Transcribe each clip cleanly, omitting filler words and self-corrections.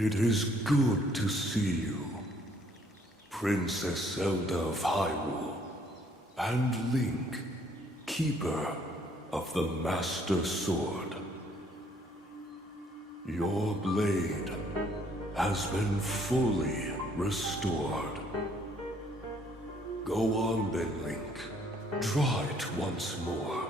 It is good to see you, Princess Zelda of Hyrule, and Link, Keeper of the Master Sword. Your blade has been fully restored. Go on then, Link. Draw it once more.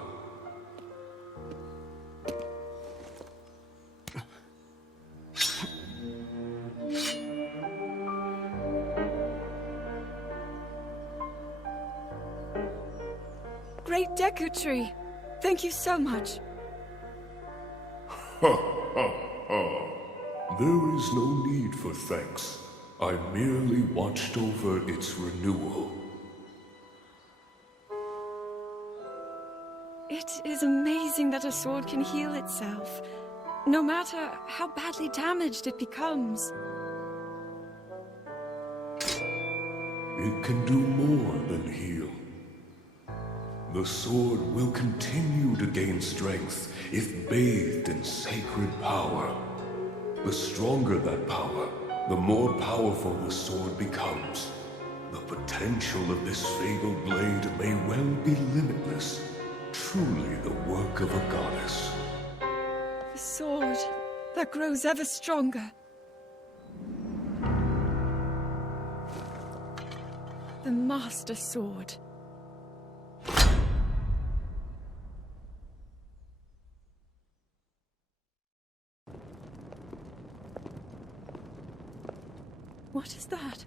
Great Deku Tree! Thank you so much. Ha ha ha. There is no need for thanks. I merely watched over its renewal. It is amazing that a sword can heal itself, no matter how badly damaged it becomes. It can do more than heal. The sword will continue to gain strength if bathed in sacred power. The stronger that power, the more powerful the sword becomes. The potential of this fabled blade may well be limitless. Truly the work of a goddess. The sword that grows ever stronger. The Master Sword. What is that?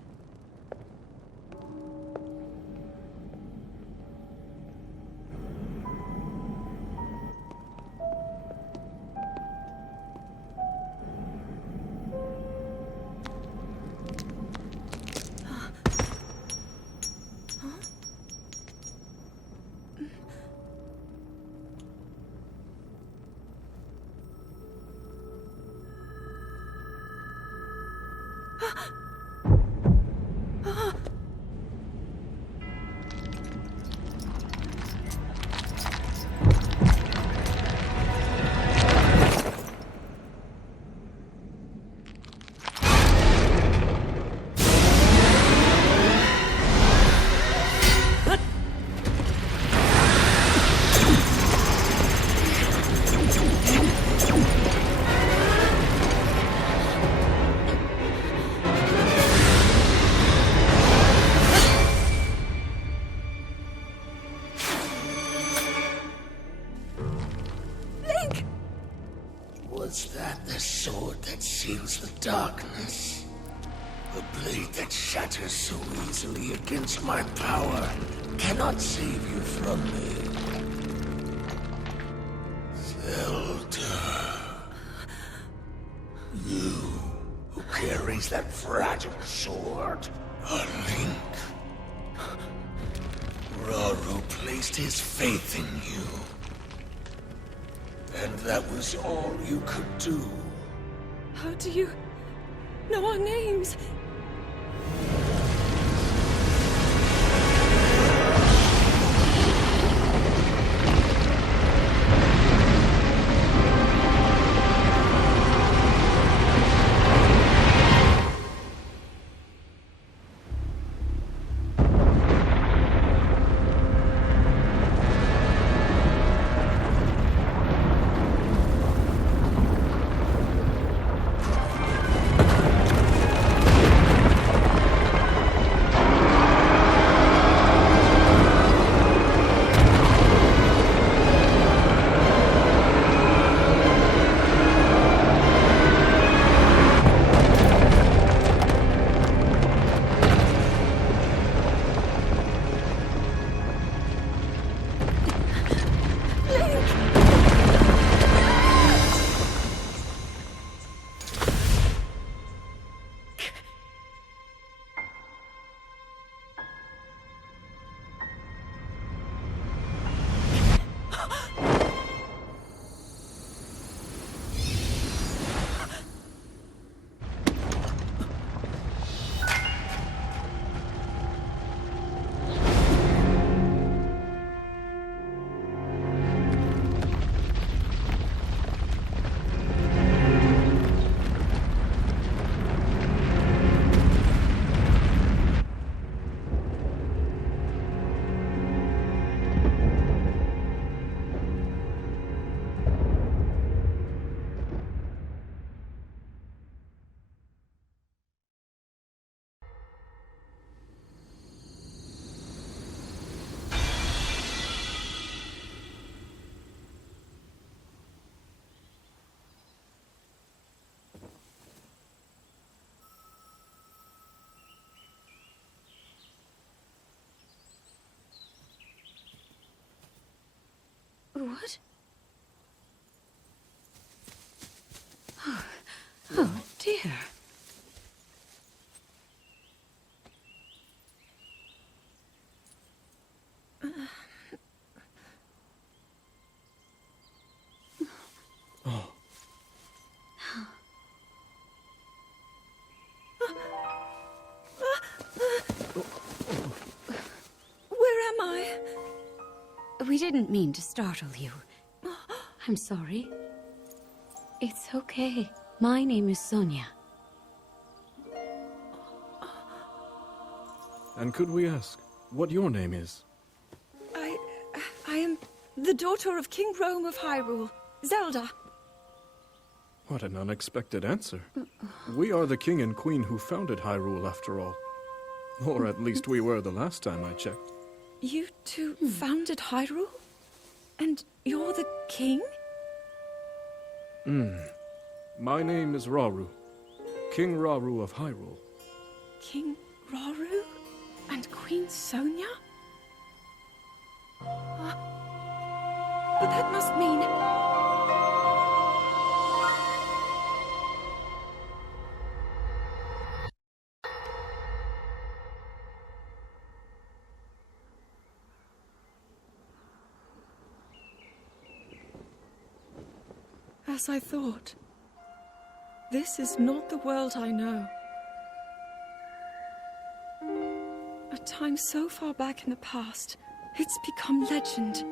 Was that the sword that seals the darkness? The blade that shatters so easily against my power cannot save you from me. Zelda. You who carries that fragile sword. A Link. Rauru placed his faith in you. And that was all you could do. How do you know our names? What? Oh, dear. Where am I? We didn't mean to startle you. I'm sorry. It's okay. My name is Sonia. And could we ask what your name is? I am the daughter of King Rome of Hyrule, Zelda. What an unexpected answer. We are the king and queen who founded Hyrule, after all. Or at least we were the last time I checked. You two founded Hyrule? And you're the king? My name is Rauru, King Rauru of Hyrule. King Rauru? And Queen Sonia? But that must mean... As I thought. This is not the world I know. A time so far back in the past, it's become legend.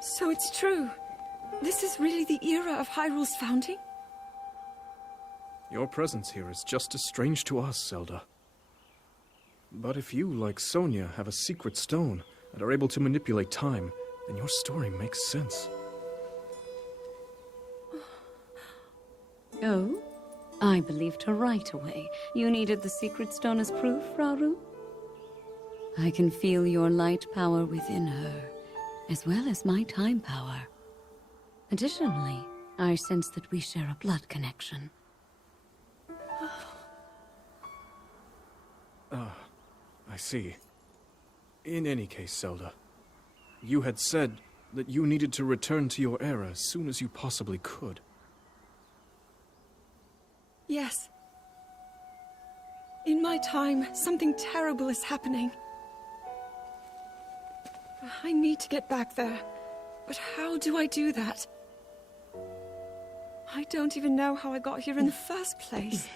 So it's true. This is really the era of Hyrule's founding? Your presence here is just as strange to us, Zelda. But if you, like Sonia, have a secret stone and are able to manipulate time, then your story makes sense. Oh? I believed her right away. You needed the secret stone as proof, Rauru? I can feel your light power within her, as well as my time power. Additionally, I sense that we share a blood connection. I see. In any case, Zelda, you had said that you needed to return to your era as soon as you possibly could. Yes. In my time, something terrible is happening. I need to get back there. But how do I do that? I don't even know how I got here in the first place.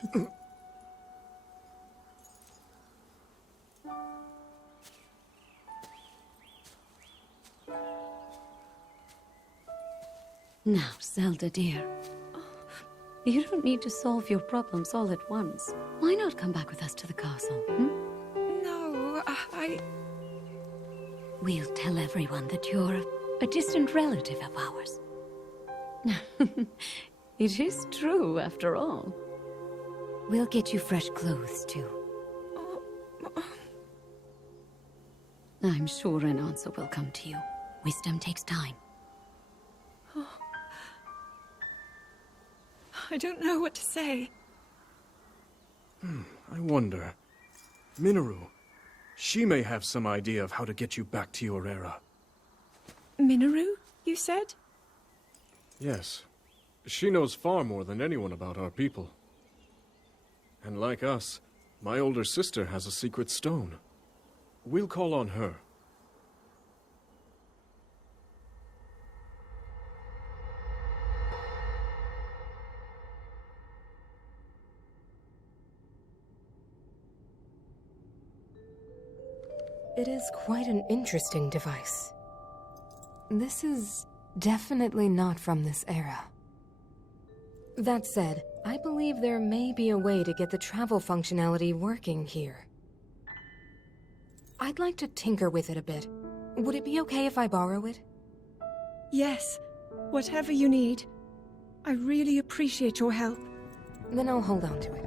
Now, Zelda dear, you don't need to solve your problems all at once. Why not come back with us to the castle, No, We'll tell everyone that you're a distant relative of ours. It is true, after all. We'll get you fresh clothes, too. I'm sure an answer will come to you. Wisdom takes time. I don't know what to say. I wonder. Minoru, she may have some idea of how to get you back to your era. Minoru, you said? Yes. She knows far more than anyone about our people. And like us, my older sister has a secret stone. We'll call on her. It is quite an interesting device. This is definitely not from this era. That said, I believe there may be a way to get the travel functionality working here. I'd like to tinker with it a bit. Would it be okay if I borrow it? Yes, whatever you need. I really appreciate your help. Then I'll hold on to it.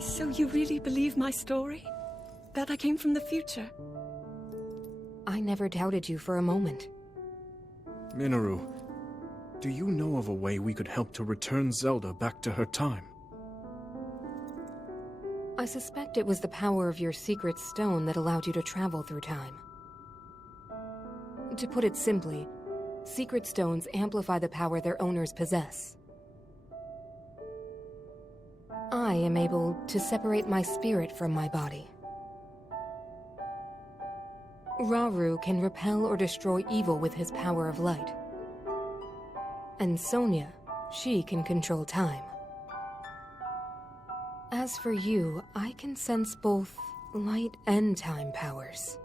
So you really believe my story? That I came from the future? I never doubted you for a moment. Minoru, do you know of a way we could help to return Zelda back to her time? I suspect it was the power of your secret stone that allowed you to travel through time. To put it simply, secret stones amplify the power their owners possess. I am able to separate my spirit from my body. Rauru can repel or destroy evil with his power of light. And Sonia, she can control time. As for you, I can sense both light and time powers.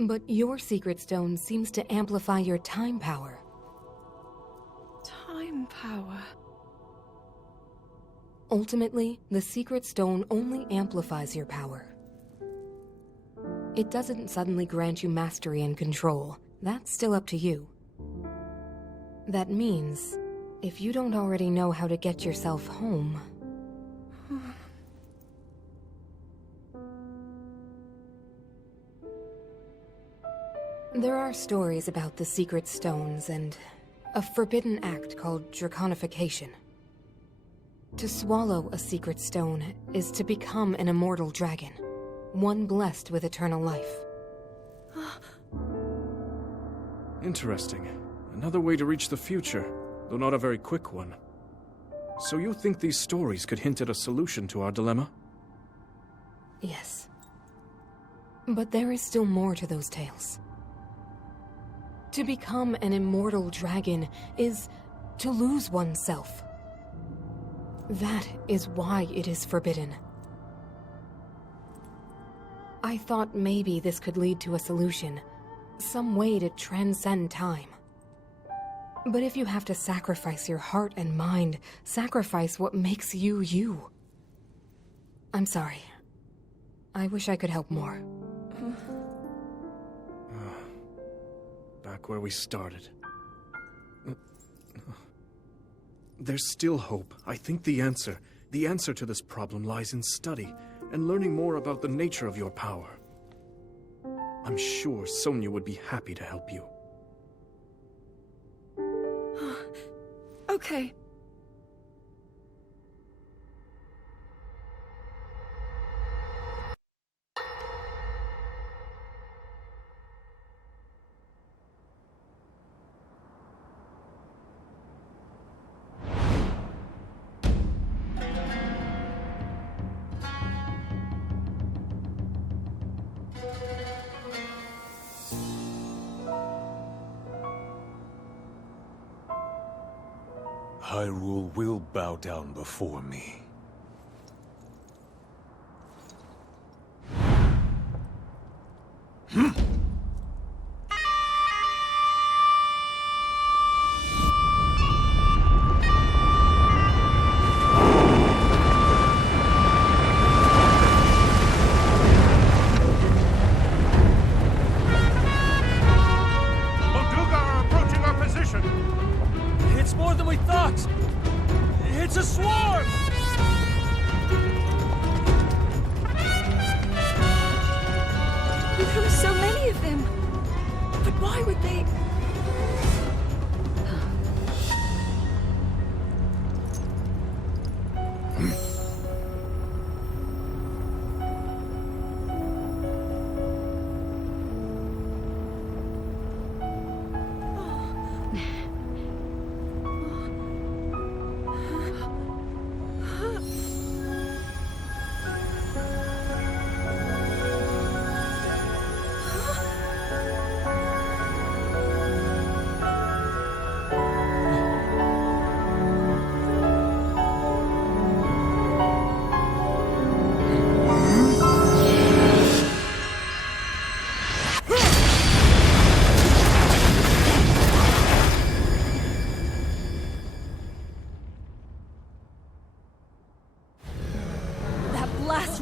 But your secret stone seems to amplify your time power. Time power. Ultimately, the secret stone only amplifies your power. It doesn't suddenly grant you mastery and control. That's still up to you. That means, if you don't already know how to get yourself home... There are stories about the secret stones and a forbidden act called draconification. To swallow a secret stone is to become an immortal dragon, one blessed with eternal life. Interesting. Another way to reach the future, though not a very quick one. So you think these stories could hint at a solution to our dilemma? Yes. But there is still more to those tales. To become an immortal dragon is to lose oneself. That is why it is forbidden. I thought maybe this could lead to a solution, some way to transcend time. But if you have to sacrifice your heart and mind, sacrifice what makes you you. I'm sorry. I wish I could help more. Back where we started. There's still hope. I think the answer to this problem lies in study and learning more about the nature of your power. I'm sure Sonia would be happy to help you. Okay. Hyrule will bow down before me. Molduga are approaching our position! It's more than we thought! It's a swarm! There were so many of them. But why would they...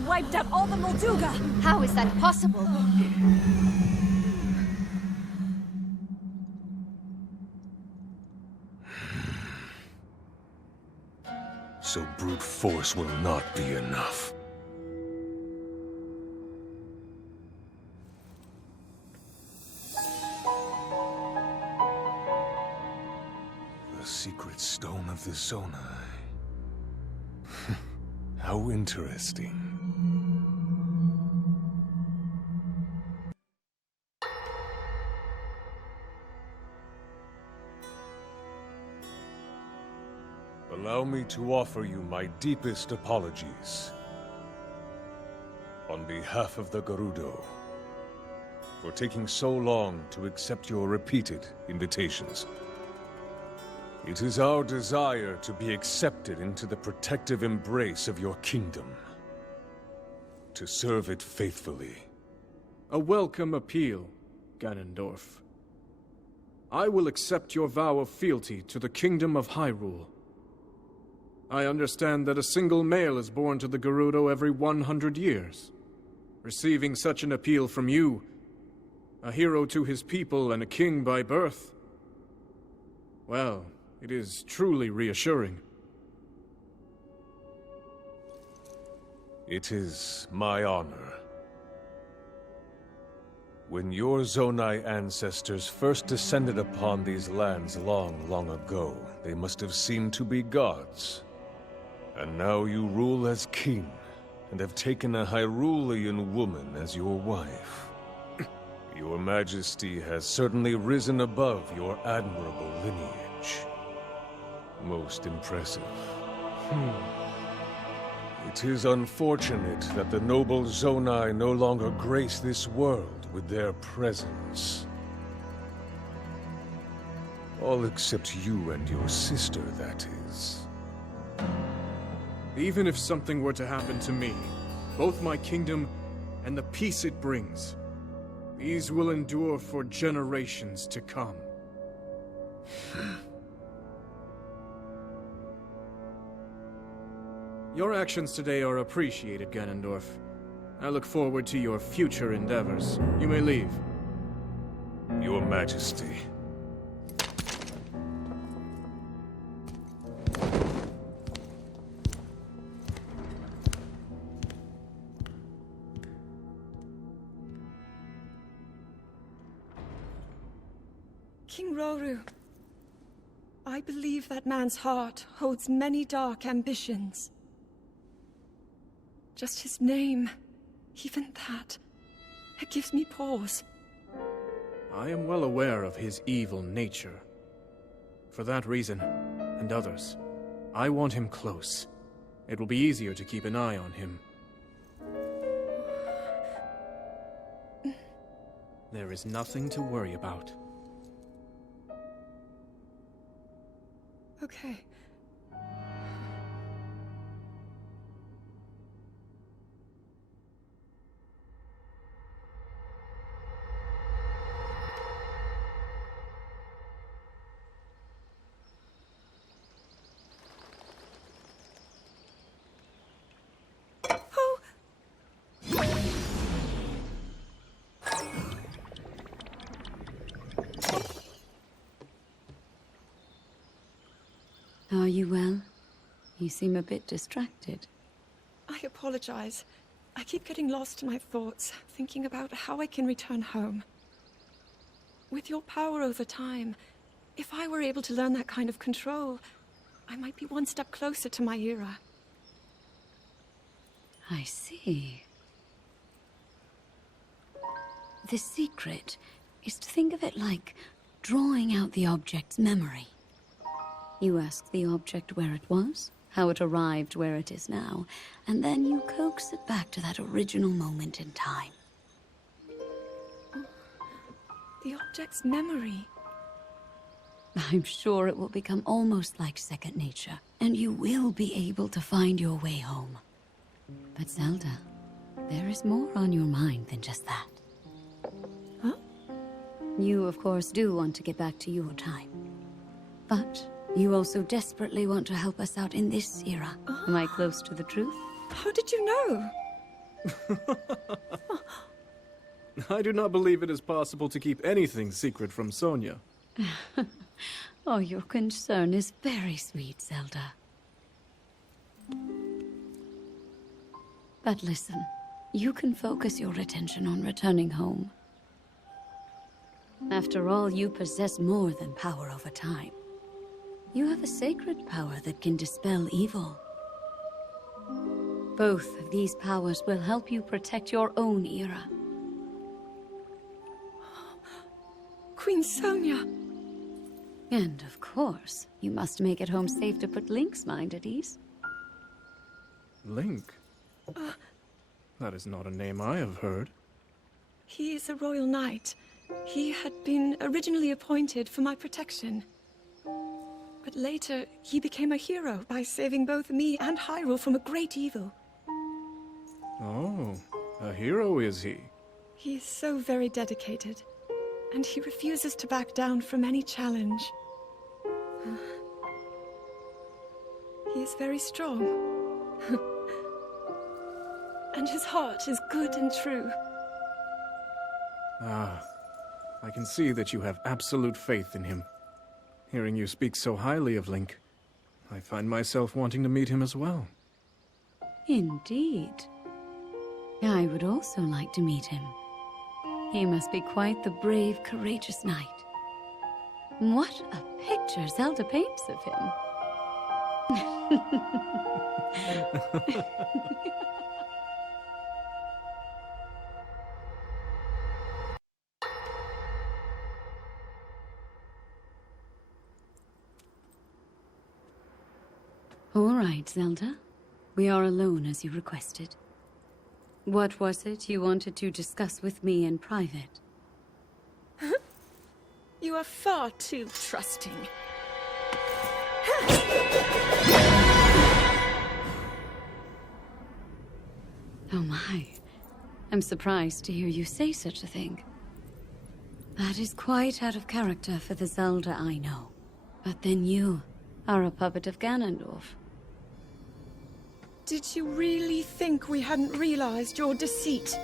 Wiped out all the Molduga! How is that possible? So brute force will not be enough. The secret stone of the Zonai. How interesting. Allow me to offer you my deepest apologies. On behalf of the Gerudo, for taking so long to accept your repeated invitations. It is our desire to be accepted into the protective embrace of your kingdom. To serve it faithfully. A welcome appeal, Ganondorf. I will accept your vow of fealty to the kingdom of Hyrule. I understand that a single male is born to the Gerudo every 100 years. Receiving such an appeal from you, a hero to his people and a king by birth, well, it is truly reassuring. It is my honor. When your Zonai ancestors first descended upon these lands long ago, they must have seemed to be gods. And now you rule as king, and have taken a Hyrulean woman as your wife. Your Majesty has certainly risen above your admirable lineage. Most impressive. It is unfortunate that the noble Zonai no longer grace this world with their presence. All except you and your sister, that is. Even if something were to happen to me, both my kingdom and the peace it brings, these will endure for generations to come. Your actions today are appreciated, Ganondorf. I look forward to your future endeavors. You may leave. Your Majesty. King Roru, I believe that man's heart holds many dark ambitions. Just his name, even that, it gives me pause. I am well aware of his evil nature. For that reason, and others, I want him close. It will be easier to keep an eye on him. There is nothing to worry about. Okay. Are you well? You seem a bit distracted. I apologize. I keep getting lost in my thoughts, thinking about how I can return home. With your power over time, if I were able to learn that kind of control, I might be one step closer to my era. I see. The secret is to think of it like drawing out the object's memory. You ask the object where it was, how it arrived where it is now, and then you coax it back to that original moment in time. The object's memory. I'm sure it will become almost like second nature, and you will be able to find your way home. But Zelda, there is more on your mind than just that. Huh? You, of course, do want to get back to your time. But you also desperately want to help us out in this era. Am I close to the truth? How did you know? I do not believe it is possible to keep anything secret from Sonia. Oh, your concern is very sweet, Zelda. But listen, you can focus your attention on returning home. After all, you possess more than power over time. You have a sacred power that can dispel evil. Both of these powers will help you protect your own era. Queen Sonia! And of course, you must make it home safe to put Link's mind at ease. Link? That is not a name I have heard. He is a royal knight. He had been originally appointed for my protection. But later, he became a hero by saving both me and Hyrule from a great evil. Oh, a hero is he? He is so very dedicated, and he refuses to back down from any challenge. He is very strong. And his heart is good and true. Ah, I can see that you have absolute faith in him. Hearing you speak so highly of Link, I find myself wanting to meet him as well. Indeed. I would also like to meet him. He must be quite the brave, courageous knight. What a picture Zelda paints of him. All right, Zelda. We are alone as you requested. What was it you wanted to discuss with me in private? You are far too trusting. Oh my. I'm surprised to hear you say such a thing. That is quite out of character for the Zelda I know. But then you are a puppet of Ganondorf. Did you really think we hadn't realized your deceit?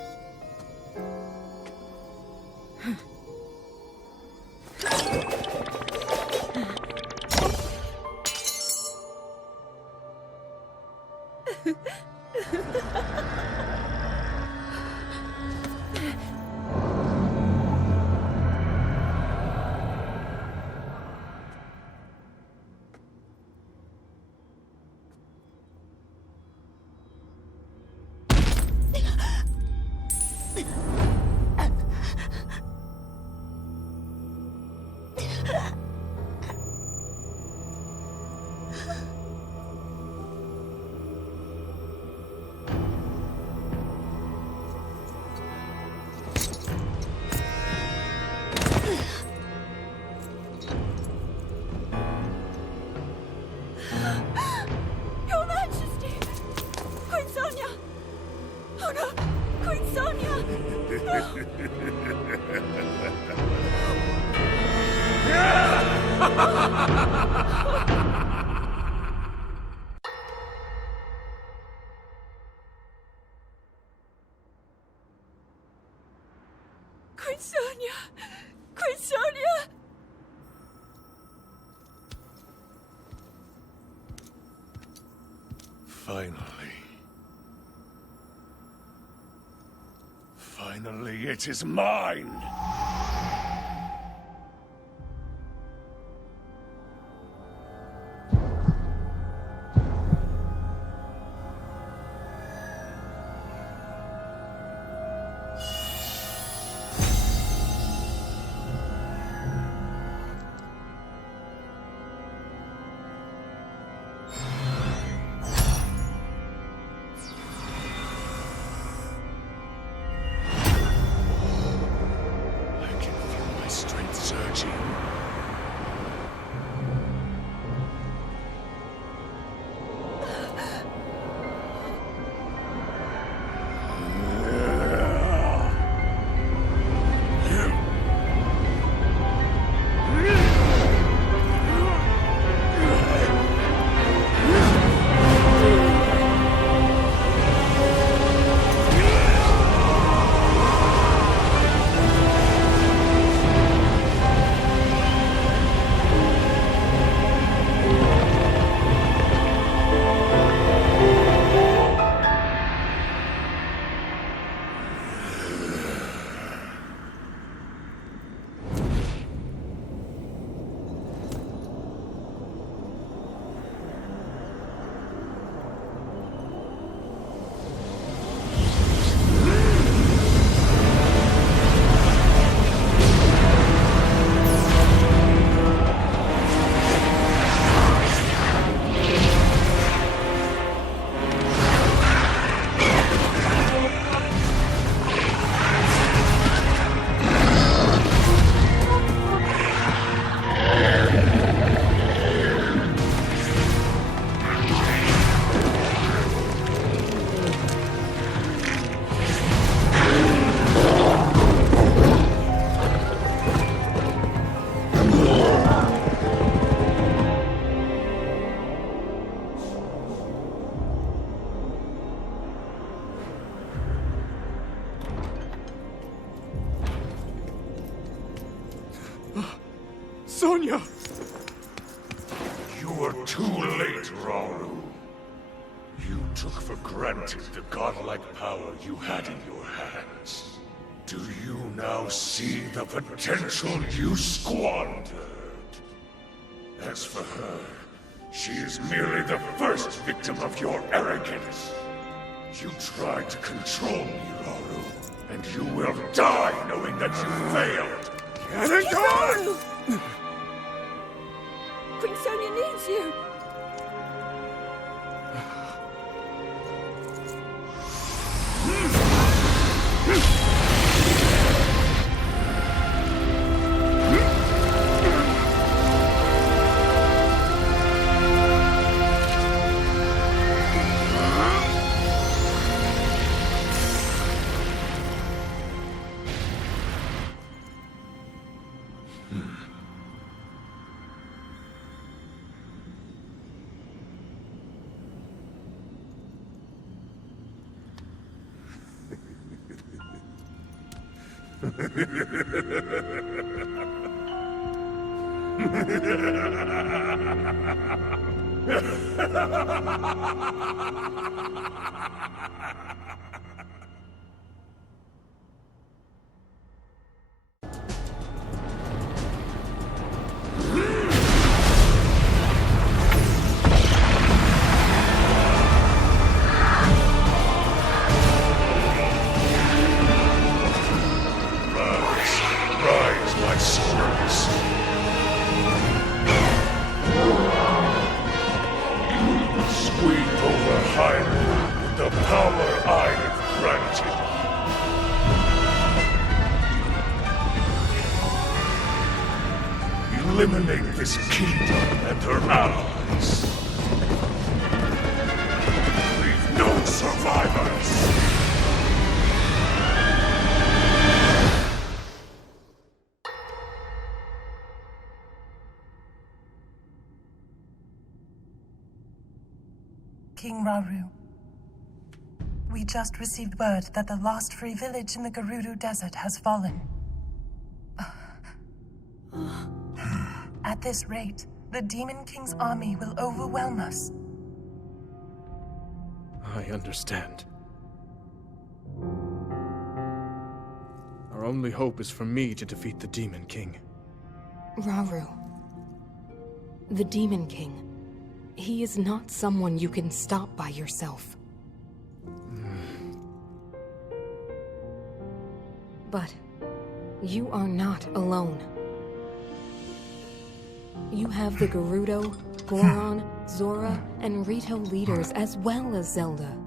Your Majesty! Queen Sonia! Oh no! Queen Sonia! Queen Sonia! Queen Sonia! Finally. Finally, it is mine! great Rauru. You took for granted the godlike power you had in your hands. Do you now see the potential you squandered? As for her, she is merely the first victim of your arrogance. You tried to control me, Rauru, and you will die knowing that you failed. Get it gone! Queen Sonia needs you! Sweep over Hyrule with the power I have granted. Eliminate this kingdom and her allies. Leave no survivors. King Rauru, we just received word that the last free village in the Gerudo Desert has fallen. At this rate, the Demon King's army will overwhelm us. I understand. Our only hope is for me to defeat the Demon King. Rauru. The Demon King. He is not someone you can stop by yourself. But you are not alone. You have the Gerudo, Goron, Zora, and Rito leaders as well as Zelda.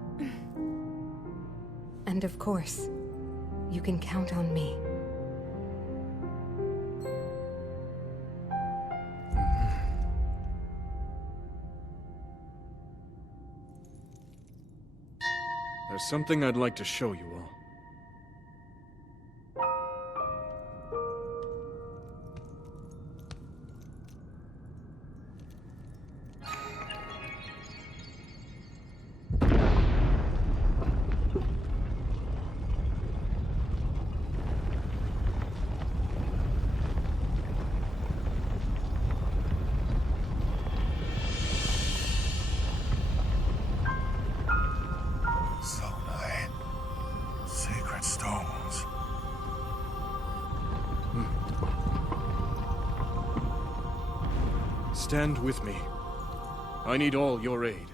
And of course, you can count on me. There's something I'd like to show you all. Stand with me. I need all your aid.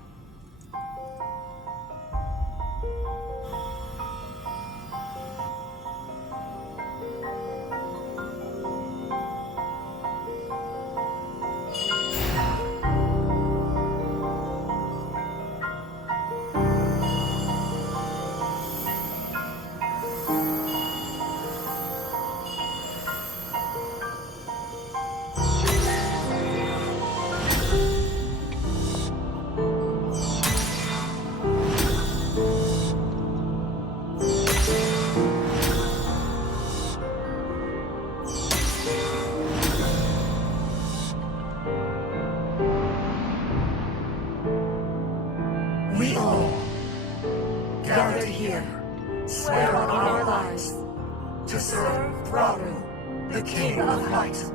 We all, gathered here, swear on our lives to serve Rauru, the King of Light.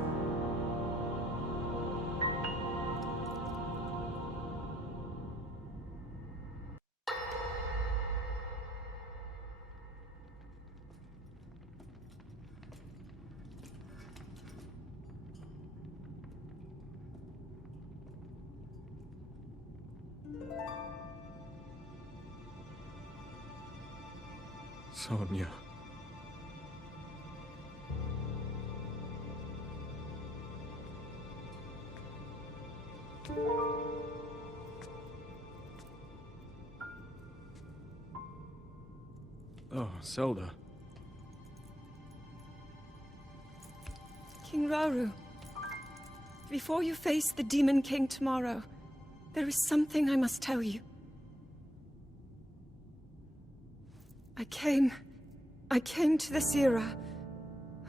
Sonia. Oh, Zelda. King Rauru, before you face the Demon King tomorrow, there is something I must tell you. I came to this era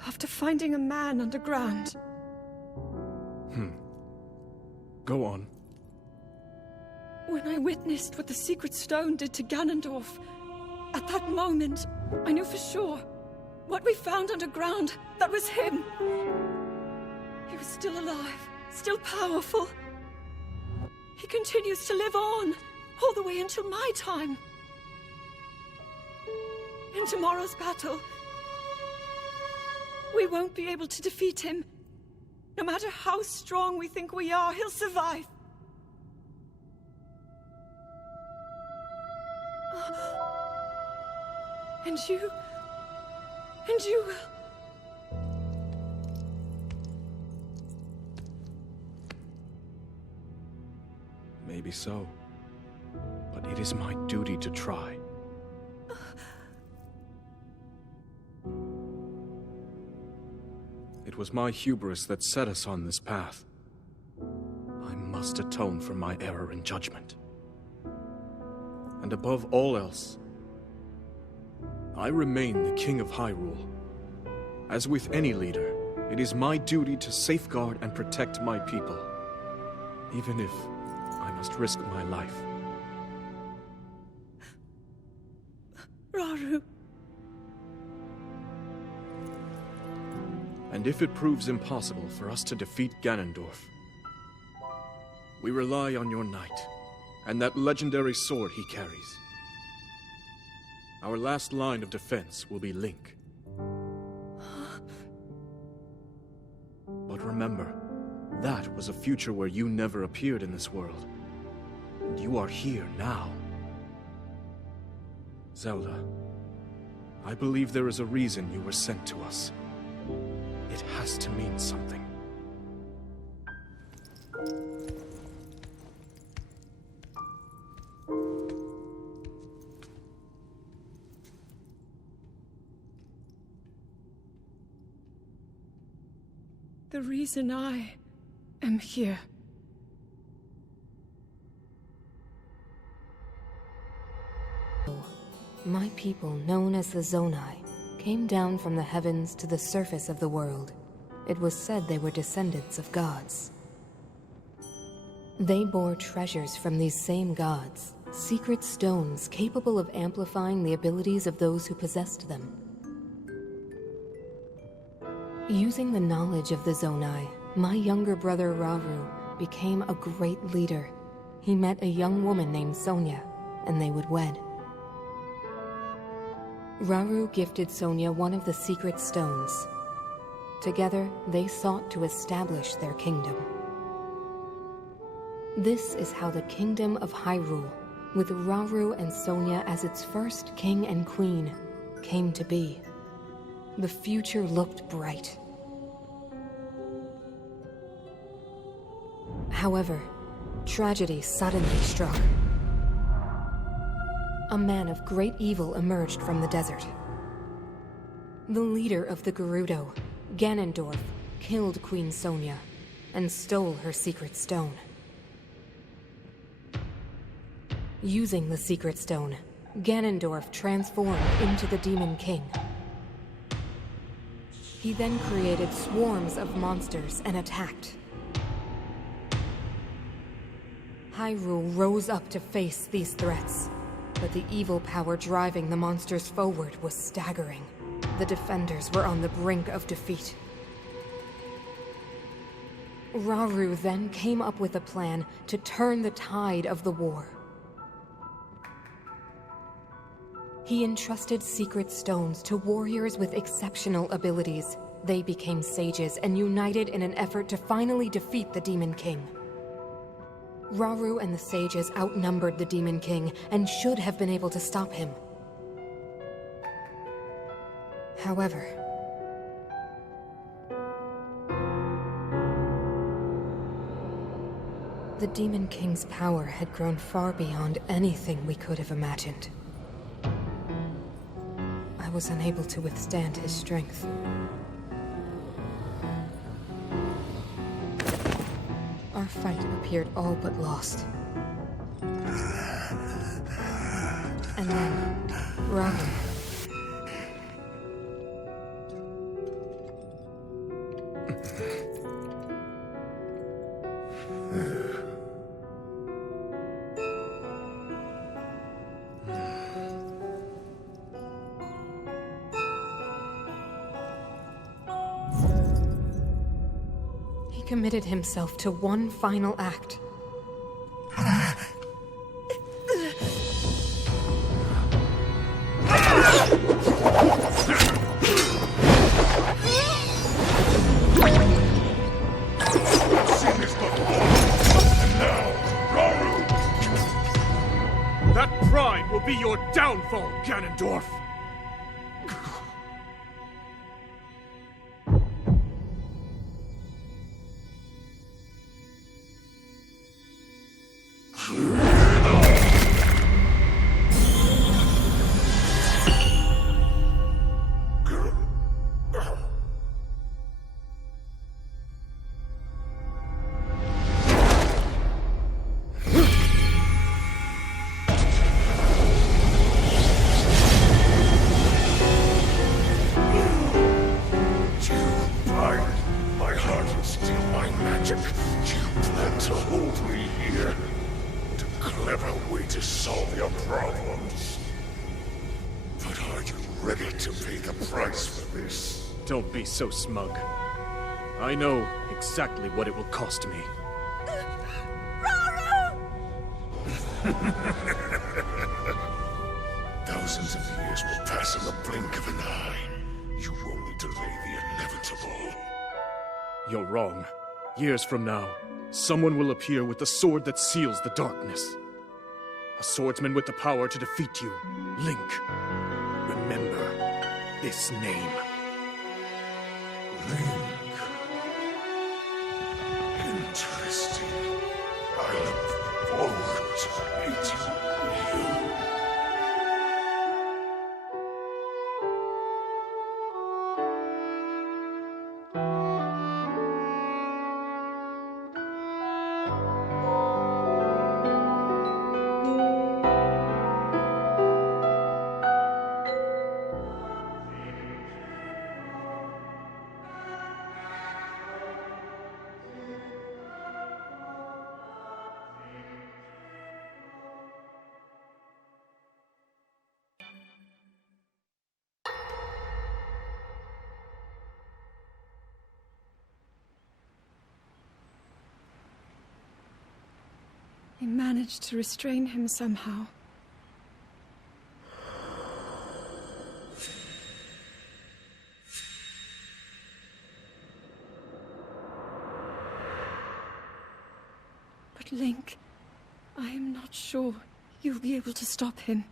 after finding a man underground. Go on. When I witnessed what the Secret Stone did to Ganondorf, at that moment, I knew for sure what we found underground, that was him. He was still alive, still powerful. He continues to live on, all the way until my time. In tomorrow's battle, we won't be able to defeat him. No matter how strong we think we are, he'll survive. And you will. Maybe so. But it is my duty to try. It was my hubris that set us on this path. I must atone for my error in judgment. And above all else, I remain the King of Hyrule. As with any leader, it is my duty to safeguard and protect my people, even if I must risk my life. Rauru. And if it proves impossible for us to defeat Ganondorf, we rely on your knight, and that legendary sword he carries. Our last line of defense will be Link. But remember, that was a future where you never appeared in this world. And you are here now. Zelda, I believe there is a reason you were sent to us. It has to mean something. The reason I am here. My people, known as the Zonai, came down from the heavens to the surface of the world. It was said they were descendants of gods. They bore treasures from these same gods, secret stones capable of amplifying the abilities of those who possessed them. Using the knowledge of the Zonai, my younger brother Rauru became a great leader. He met a young woman named Sonia, and they would wed. Rauru gifted Sonia one of the secret stones. Together, they sought to establish their kingdom. This is how the kingdom of Hyrule, with Rauru and Sonia as its first king and queen, came to be. The future looked bright. However, tragedy suddenly struck. A man of great evil emerged from the desert. The leader of the Gerudo, Ganondorf, killed Queen Sonia and stole her secret stone. Using the secret stone, Ganondorf transformed into the Demon King. He then created swarms of monsters and attacked. Hyrule rose up to face these threats, but the evil power driving the monsters forward was staggering. The defenders were on the brink of defeat. Rauru then came up with a plan to turn the tide of the war. He entrusted secret stones to warriors with exceptional abilities. They became sages and united in an effort to finally defeat the Demon King. Rauru and the sages outnumbered the Demon King and should have been able to stop him. However, the Demon King's power had grown far beyond anything we could have imagined. I was unable to withstand his strength. Our fight appeared all but lost. And then, Rauru. He committed himself to one final act. That pride will be your downfall, Ganondorf! Don't be so smug. I know exactly what it will cost me. Thousands of years will pass in the blink of an eye. You only delay the inevitable. You're wrong. Years from now, someone will appear with the sword that seals the darkness. A swordsman with the power to defeat you. Link. Remember this name. Link. Interesting. I look forward to meeting you. I managed to restrain him somehow. But Link, I am not sure you'll be able to stop him.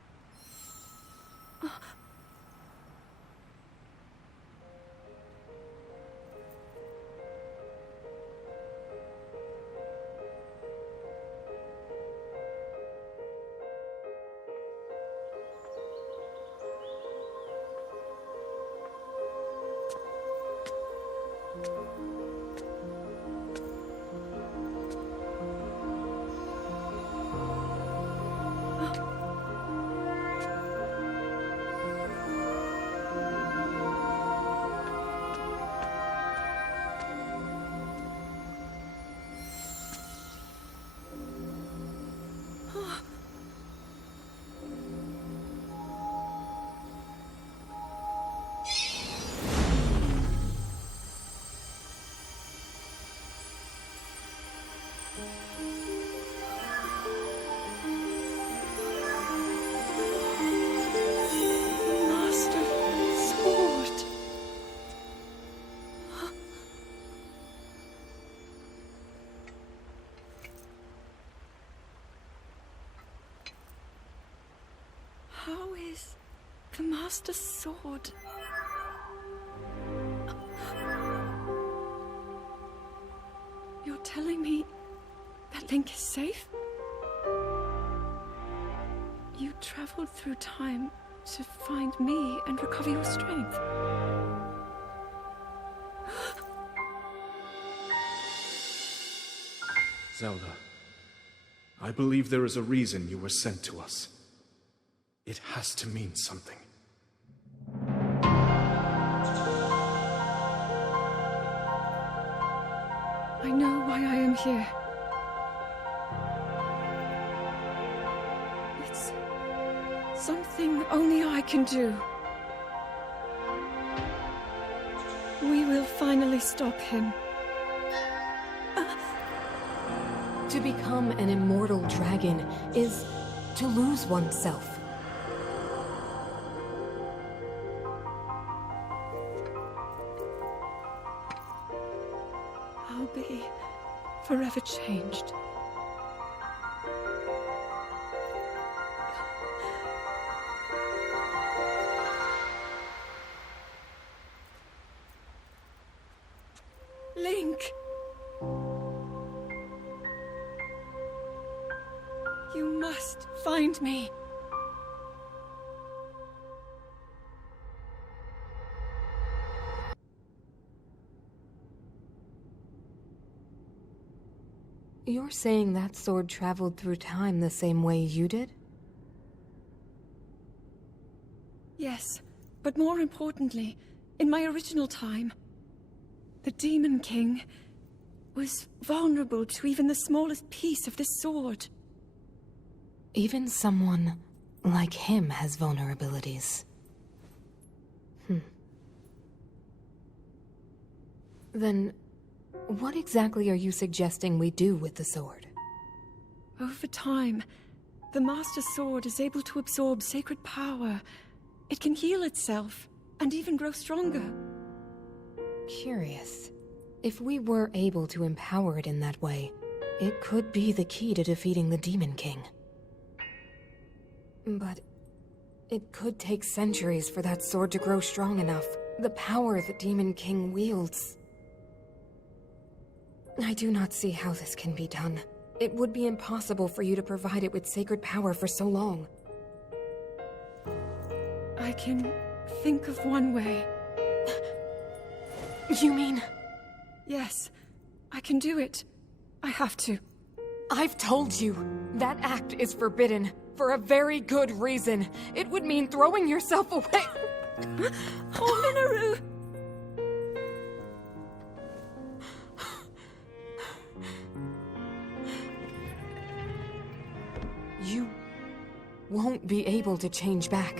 How is the Master Sword? You're telling me that Link is safe? You traveled through time to find me and recover your strength. Zelda, I believe there is a reason you were sent to us. It has to mean something. I know why I am here. It's something only I can do. We will finally stop him. To become an immortal dragon is to lose oneself. I'll be forever changed. Link! You must find me. You're saying that sword traveled through time the same way you did? Yes, but more importantly, in my original time, the Demon King was vulnerable to even the smallest piece of this sword. Even someone like him has vulnerabilities. Then, what exactly are you suggesting we do with the sword? Over time, the Master Sword is able to absorb sacred power. It can heal itself, and even grow stronger. Curious. If we were able to empower it in that way, it could be the key to defeating the Demon King. But it could take centuries for that sword to grow strong enough. The power the Demon King wields. I do not see how this can be done. It would be impossible for you to provide it with sacred power for so long. I can think of one way. You mean? Yes, I can do it. I have to. I've told you, that act is forbidden, for a very good reason. It would mean throwing yourself away. Oh, Minoru! You won't be able to change back.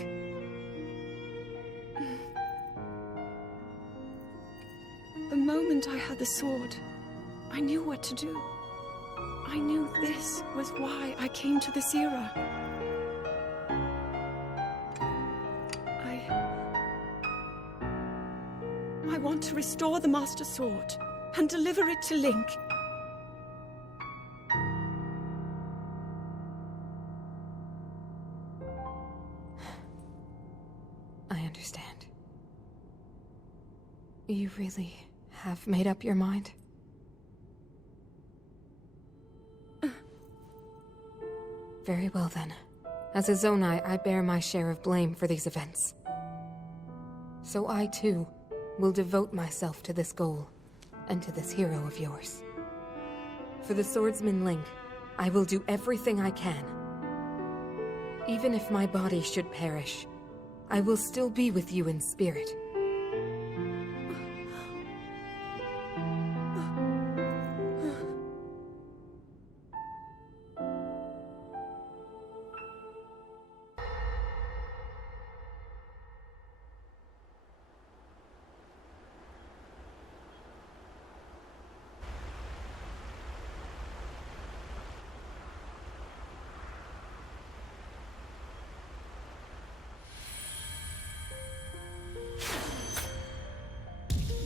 The moment I had the sword, I knew what to do. I knew this was why I came to this era. I want to restore the Master Sword and deliver it to Link. I understand. You really have made up your mind? Very well then. As a Zonai, I bear my share of blame for these events. So I too will devote myself to this goal, and to this hero of yours. For the swordsman Link, I will do everything I can. Even if my body should perish, I will still be with you in spirit.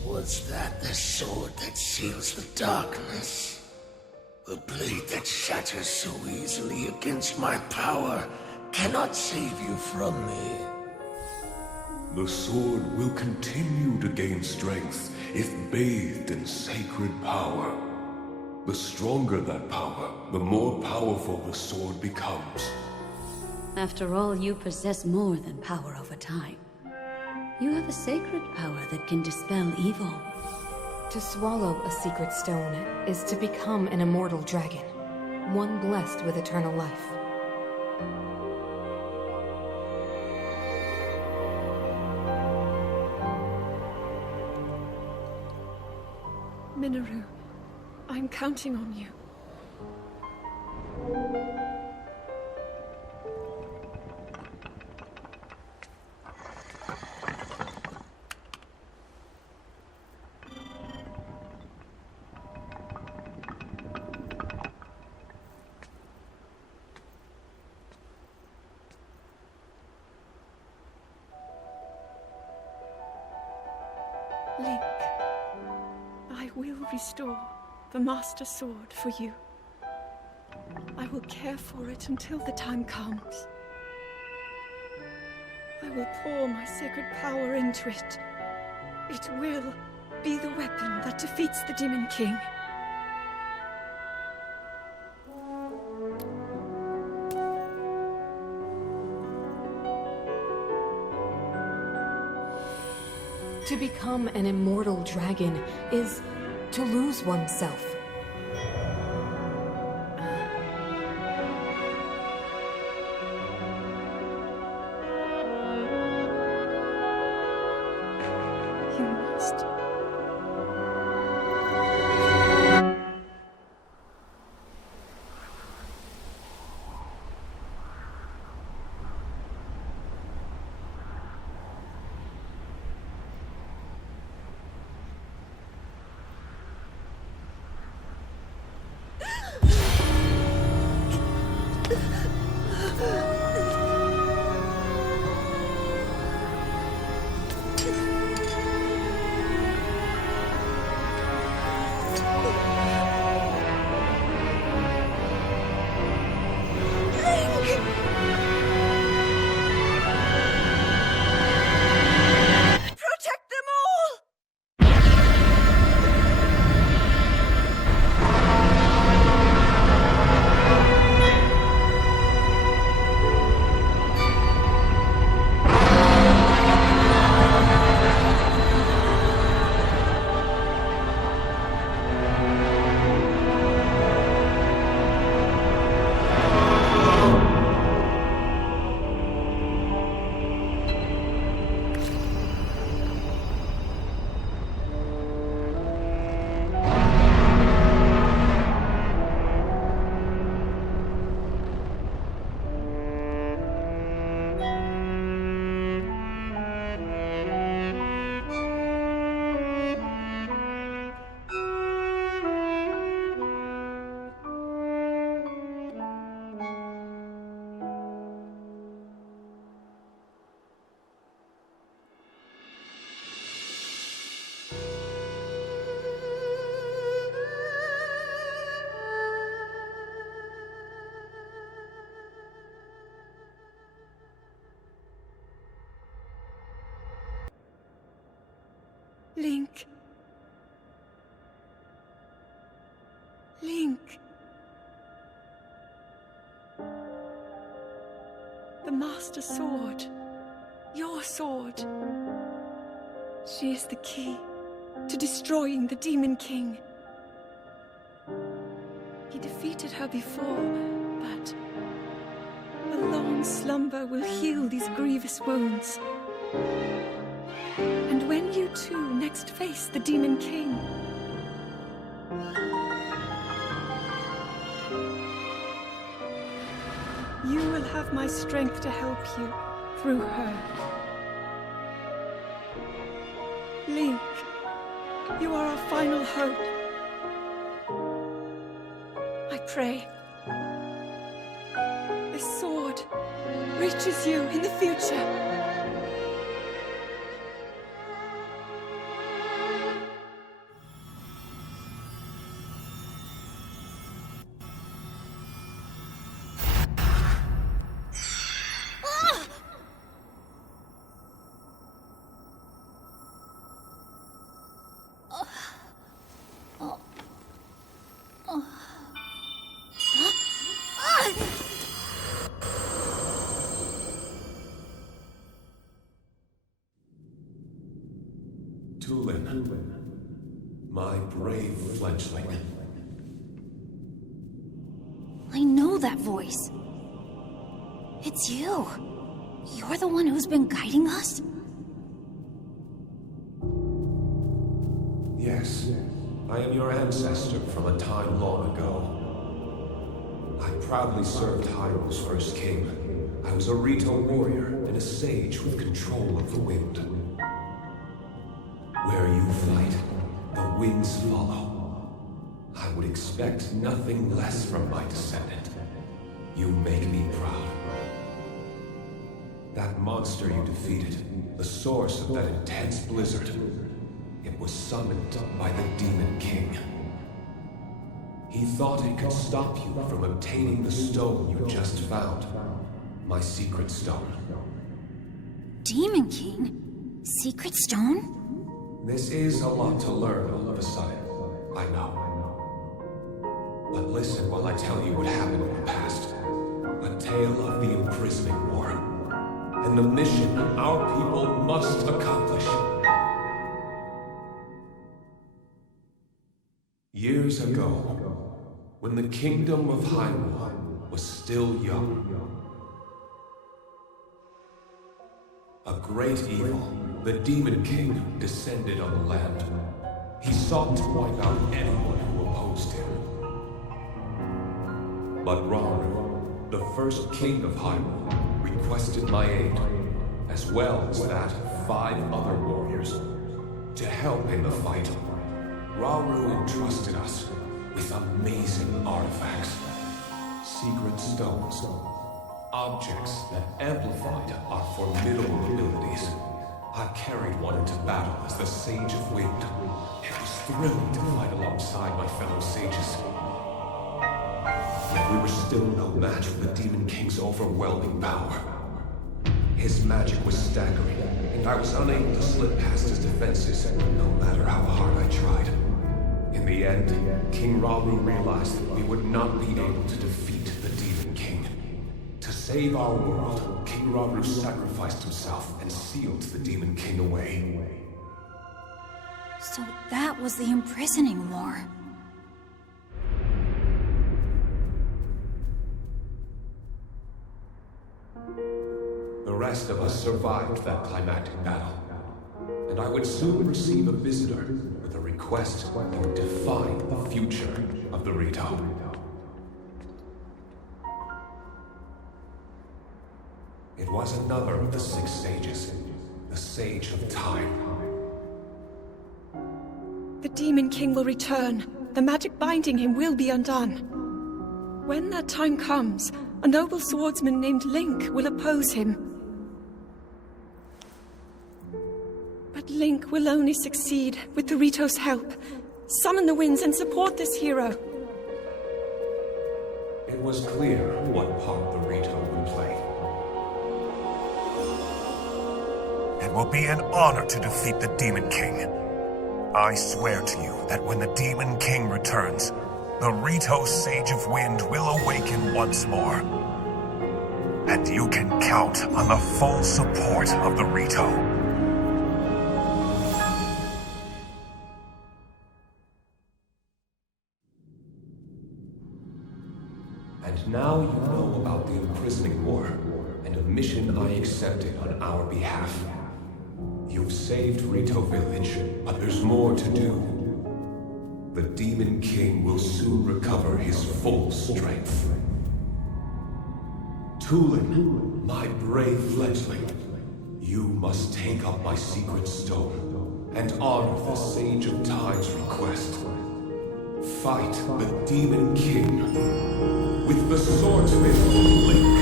Was that the sword that seals the darkness? The blade that shatters so easily against my power cannot save you from me. The sword will continue to gain strength if bathed in sacred power. The stronger that power, the more powerful the sword becomes. After all, you possess more than power over time. You have a sacred power that can dispel evil. To swallow a secret stone is to become an immortal dragon, one blessed with eternal life. Minoru, I'm counting on you. Link, I will restore the Master Sword for you. I will care for it until the time comes. I will pour my sacred power into it. It will be the weapon that defeats the Demon King. To become an immortal dragon is to lose oneself. You must. Protect them all! Link. Link. The Master Sword. Your sword. She is the key to destroying the Demon King. He defeated her before, but a long slumber will heal these grievous wounds. And when you two next face the Demon King, you will have my strength to help you through her. Link, you are our final hope. I pray this sword reaches you in the future. my brave fledgling. I know that voice. It's you. You're the one who's been guiding us? Yes, I am your ancestor from a time long ago. I proudly served Hyrule's first king. I was a Rito warrior and a sage with control of the wind. Where you fight, the winds follow. I would expect nothing less from my descendant. You make me proud. That monster you defeated, the source of that intense blizzard, it was summoned by the Demon King. He thought it could stop you from obtaining the stone you just found. My secret stone. Demon King? Secret stone? This is a lot to learn all of a sudden, I know. But listen while I tell you what happened in the past. A tale of the imprisoning war. And the mission our people must accomplish. Years ago, when the kingdom of Hyrule was still young, a great evil, the Demon King, descended on the land. He sought to wipe out anyone who opposed him. But Rauru, the first king of Hyrule, requested my aid, as well as that of 5 other warriors. To help in the fight, Rauru entrusted us with amazing artifacts. Secret stones. Objects that amplified our formidable abilities. I carried one into battle as the Sage of Wind. It was thrilling to fight alongside my fellow sages. Yet we were still no match for the Demon King's overwhelming power. His magic was staggering, and I was unable to slip past his defenses, no matter how hard I tried. In the end, King Rauru realized that we would not be able to defeat the Demon King. To save our world, King Rauru sacrificed himself and sealed the Demon King away. So that was the imprisoning war. The rest of us survived that climactic battle, and I would soon receive a visitor with a request that would define the future of the Rito. It was another of the 6 sages, the Sage of Time. The Demon King will return. The magic binding him will be undone. When that time comes, a noble swordsman named Link will oppose him. But Link will only succeed with the Rito's help. Summon the winds and support this hero. It was clear what part the Rito would play. It will be an honor to defeat the Demon King. I swear to you that when the Demon King returns, the Rito Sage of Wind will awaken once more. And you can count on the full support of the Rito. And now you know about the imprisoning war, and a mission I accepted on our behalf. You've saved Rito Village, but there's more to do. The Demon King will soon recover his full strength. Tulin, my brave fledgling, you must take up my secret stone and honor the Sage of Time's request. Fight the Demon King with the swordsman Link.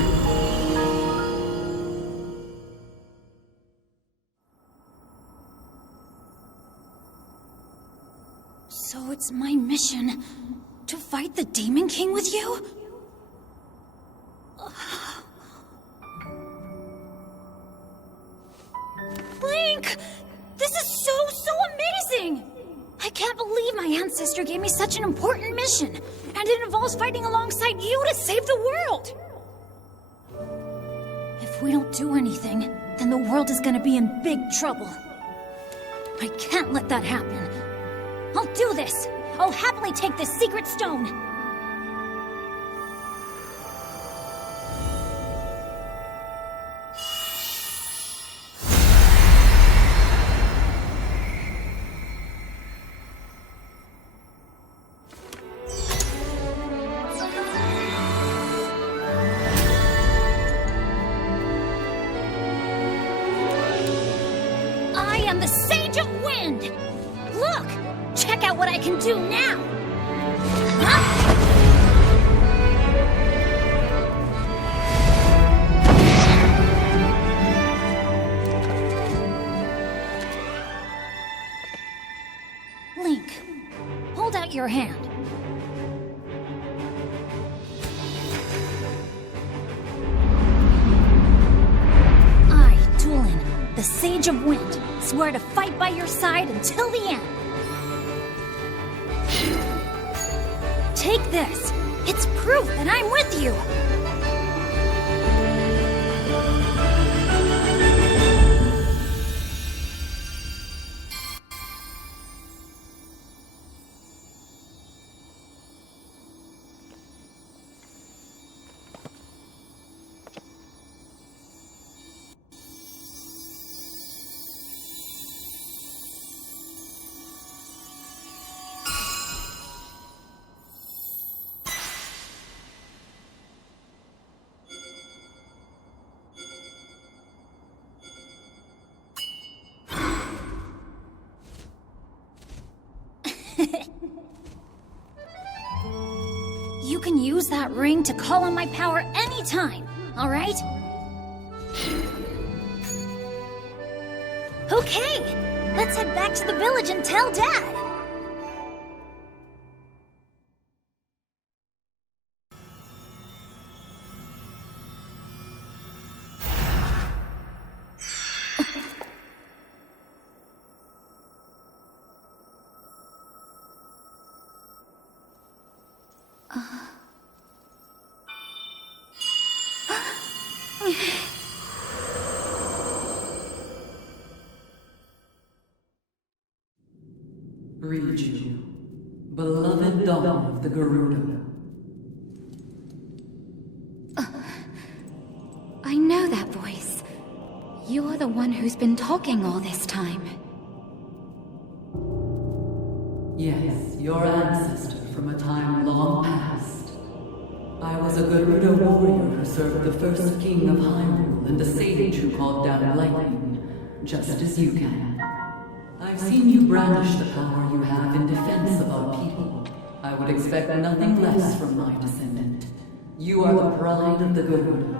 So it's my mission to fight the Demon King with you? Link! This is so amazing! I can't believe my ancestor gave me such an important mission, and it involves fighting alongside you to save the world! If we don't do anything, then the world is gonna be in big trouble. I can't let that happen. I'll do this! I'll happily take this secret stone! I am the Sage of Wind! Look! Check out what I can do now! Huh? Link, hold out your hand. I, Tulin, the Sage of Wind, swear to fight by your side until the end. Take this. It's proof that I'm with you. You can use that ring to call on my power anytime, alright? Okay, let's head back to the village and tell Dad! Greet you, beloved daughter of the Garuda. I know that voice. You're the one who's been talking all this time. Yes, your ancestor from a time long past. I was a Garuda warrior who served the first king of Hyrule and a sage who called down lightning, just as you can. I've seen you brandish the power you have in defense of our people. I would expect nothing less from my descendant. You are the pride of the Garuda.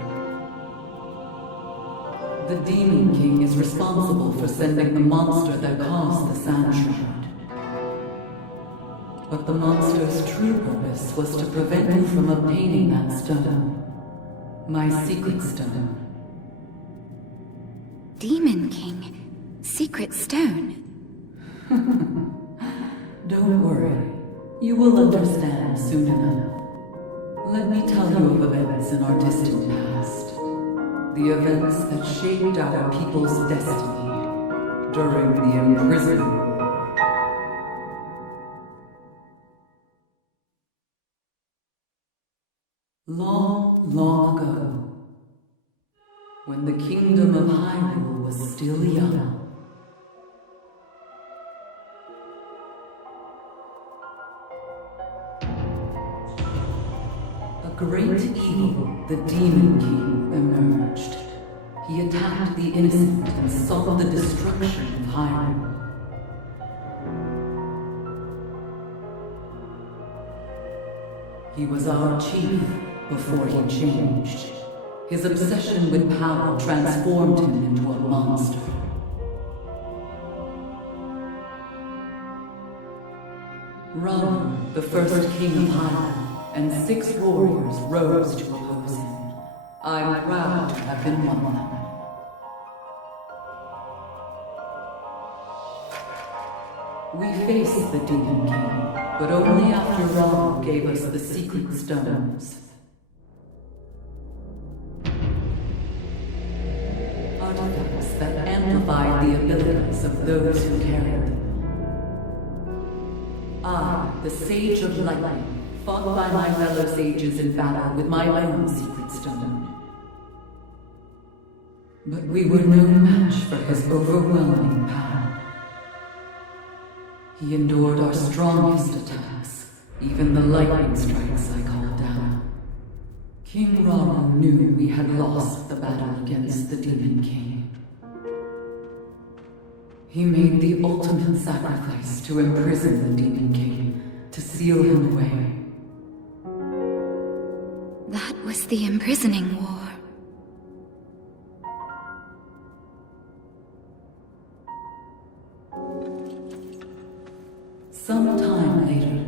The Demon King is responsible for sending the monster that caused the Sand Shroud. But the monster's true purpose was to prevent you from obtaining that stone. My secret stone. Demon King? Secret stone? Don't worry. You will understand soon enough. Let me tell you of events in our distant past. The events that shaped our people's destiny during the Imprisonment War. Long, long ago, when the kingdom of Hyrule was still young, a great evil, the Demon King, emerged. He attacked the innocent and sought the destruction of Hyrule. He was our chief before he changed. His obsession with power transformed him into a monster. Run, the first king of Hyrule, and 6 warriors rose to oppose him. I'm proud to have been one of them. We faced the Demon King, but only after Ra gave us the secret stones. Artifacts that amplified the abilities of those who carried them. I, the Sage of Lightning, fought by my fellow sages in battle with my own secret stone. But we were no match for his overwhelming power. He endured our strongest attacks, even the lightning strikes I called down. King Hyrule knew we had lost the battle against the Demon King. He made the ultimate sacrifice to imprison the Demon King, to seal him away. That was the imprisoning war. Some time later,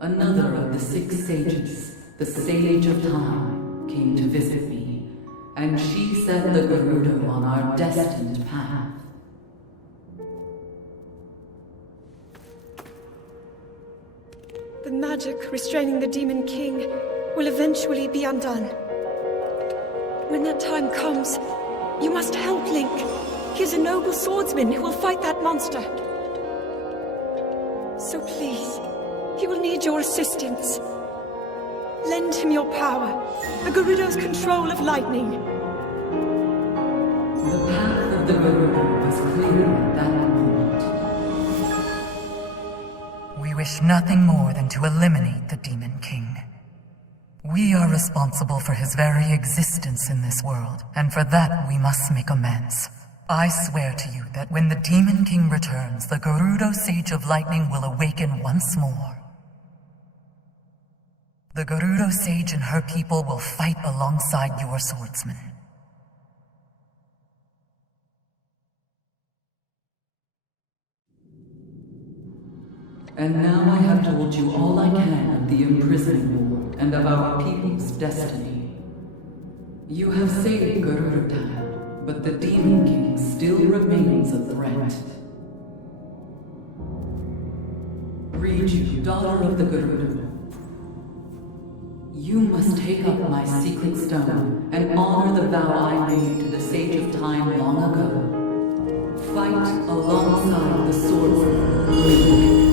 another of the 6 sages, the Sage of Time, came to visit me, and she set the Gerudo on our destined path. The magic restraining the Demon King will eventually be undone. When that time comes, you must help Link. He is a noble swordsman who will fight that monster. So please, he will need your assistance. Lend him your power, the Gerudo's control of lightning. The path of the Gerudo was clear at that moment. We wish nothing more than to eliminate the Demon King. We are responsible for his very existence in this world, and for that we must make amends. I swear to you that when the Demon King returns, the Gerudo Sage of Lightning will awaken once more. The Gerudo Sage and her people will fight alongside your swordsmen. And now I have told you all I can of the imprisoning war and of our people's destiny. You have saved Gerudo Town, but the Demon King still remains a threat. Riju, daughter of the Gerudo, you must take up my secret stone and honor the vow I made to the Sage of Time long ago. Fight alongside the swordsman, Link.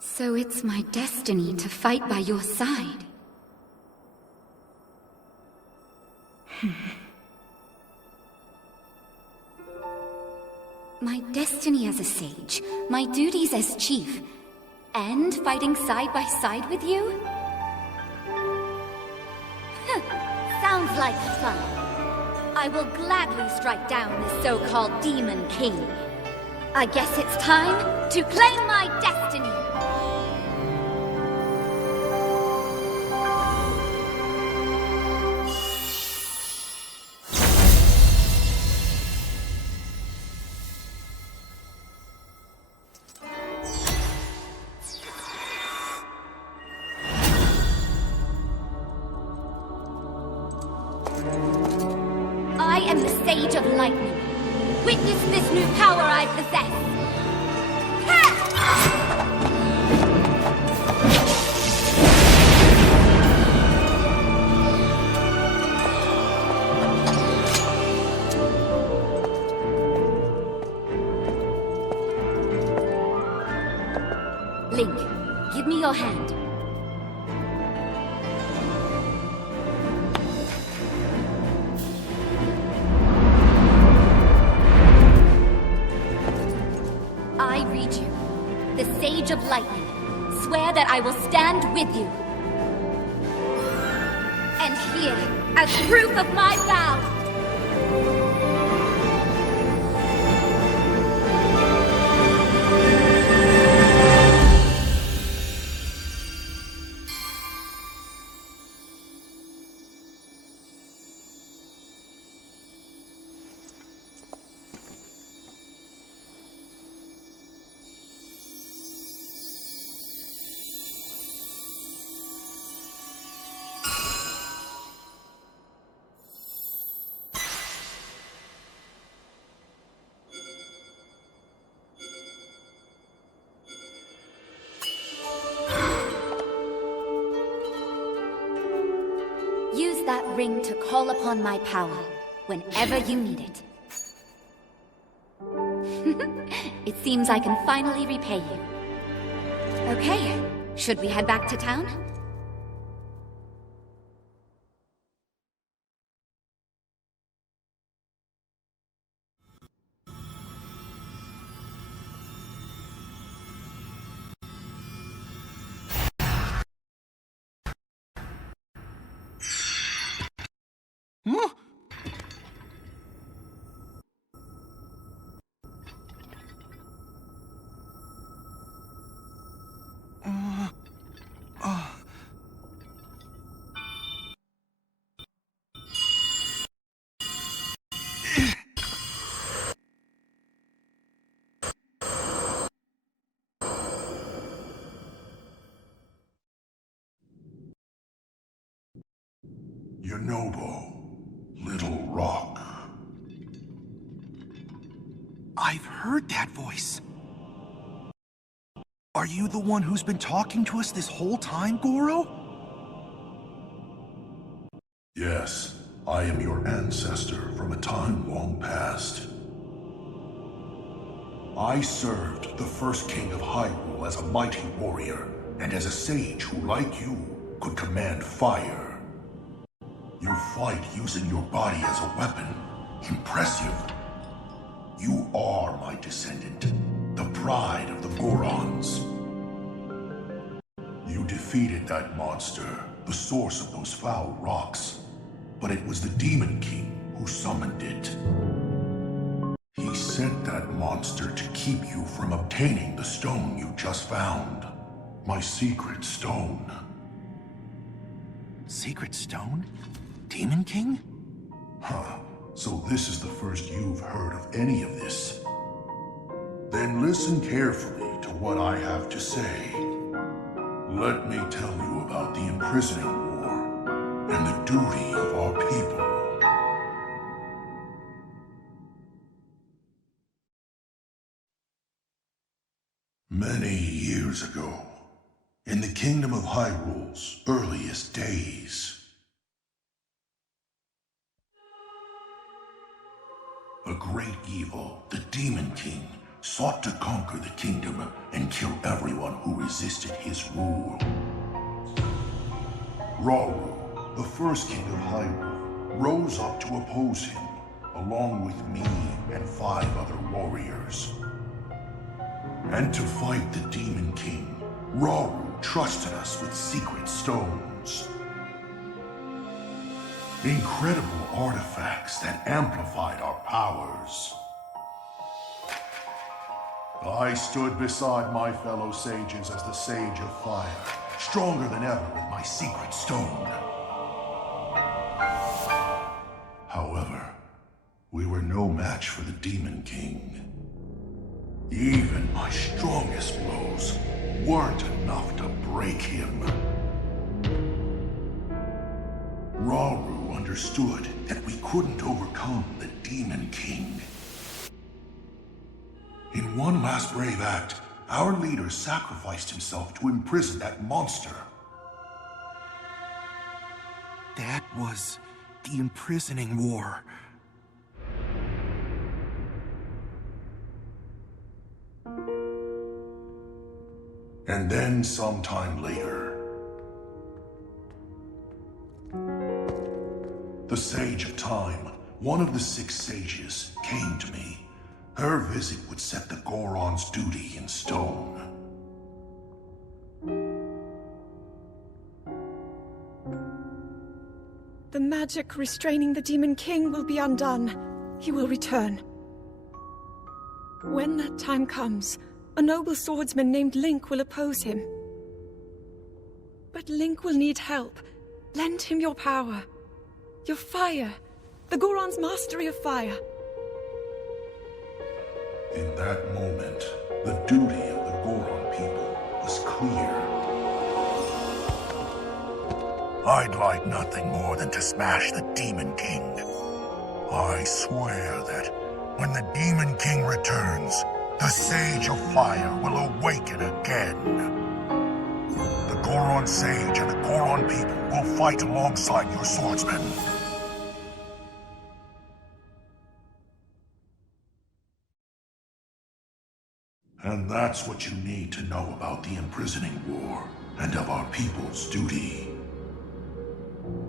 So it's my destiny to fight by your side. My destiny as a sage, my duties as chief, and fighting side by side with you? Sounds like fun. I will gladly strike down this so-called Demon King. I guess it's time to claim my destiny. I am the Sage of Lightning. Witness this new power I possess. Link, give me your hand. I, Riju, the Sage of Lightning, swear that I will stand with you. And here, as proof of my vow, ring to call upon my power whenever you need it. It seems I can finally repay you. Okay, should we head back to town? Yonobo, Little Rock. I've heard that voice. Are you the one who's been talking to us this whole time, Goro? Yes, I am your ancestor from a time long past. I served the first king of Hyrule as a mighty warrior, and as a sage who, like you, could command fire. You fight using your body as a weapon. Impressive. You are my descendant, the pride of the Gorons. You defeated that monster, the source of those foul rocks. But it was the Demon King who summoned it. He sent that monster to keep you from obtaining the stone you just found. My secret stone. Secret stone? Demon King? Huh. So this is the first you've heard of any of this. Then listen carefully to what I have to say. Let me tell you about the imprisoning war and the duty of our people. Many years ago, in the kingdom of Hyrule's earliest days, a great evil, the Demon King, sought to conquer the kingdom and kill everyone who resisted his rule. Rauru, the first king of Hyrule, rose up to oppose him, along with me and 5 other warriors. And to fight the Demon King, Rauru trusted us with secret stones. Incredible artifacts that amplified our powers. I stood beside my fellow sages as the Sage of Fire, stronger than ever with my secret stone. However, we were no match for the Demon King. Even my strongest blows weren't enough to break him. Rauru understood that we couldn't overcome the Demon King. In one last brave act, our leader sacrificed himself to imprison that monster. That was the imprisoning war. And then sometime later, the Sage of Time, one of the 6 sages, came to me. Her visit would set the Goron's duty in stone. The magic restraining the Demon King will be undone. He will return. When that time comes, a noble swordsman named Link will oppose him. But Link will need help. Lend him your power. Your fire. The Goron's mastery of fire. In that moment, the duty of the Goron people was clear. I'd like nothing more than to smash the Demon King. I swear that when the Demon King returns, the Sage of Fire will awaken again. The Goron Sage and the Goron people will fight alongside your swordsmen. And that's what you need to know about the imprisoning war, and of our people's duty.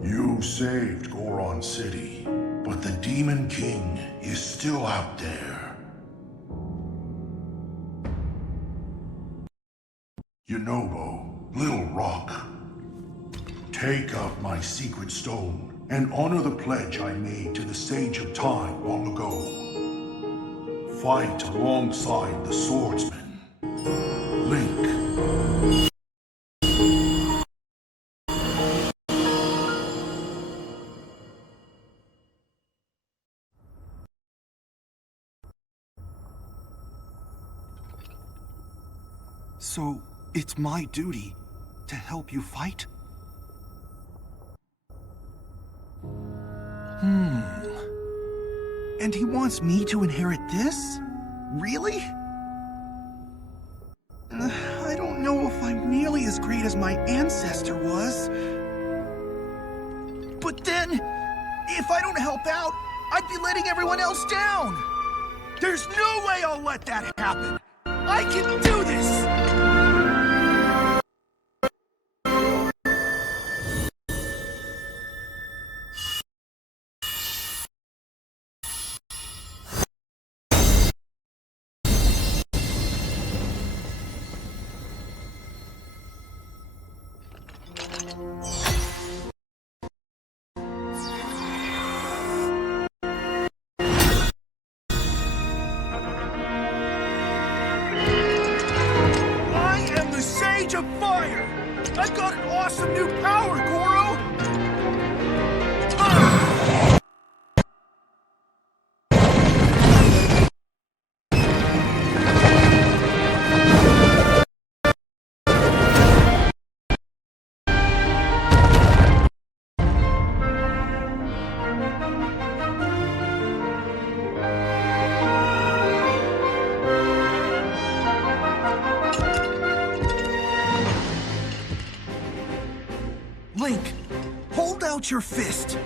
You saved Goron City, but the Demon King is still out there. Yunobo, Little Rock, take up my secret stone and honor the pledge I made to the Sage of Time long ago. Fight alongside the swordsman, Link. So, it's my duty to help you fight? And he wants me to inherit this? Really? I don't know if I'm nearly as great as my ancestor was. But then, if I don't help out, I'd be letting everyone else down. There's no way I'll let that happen. I can do this! Of fire! I've got an awesome new power, Goro! Link, hold out your fist.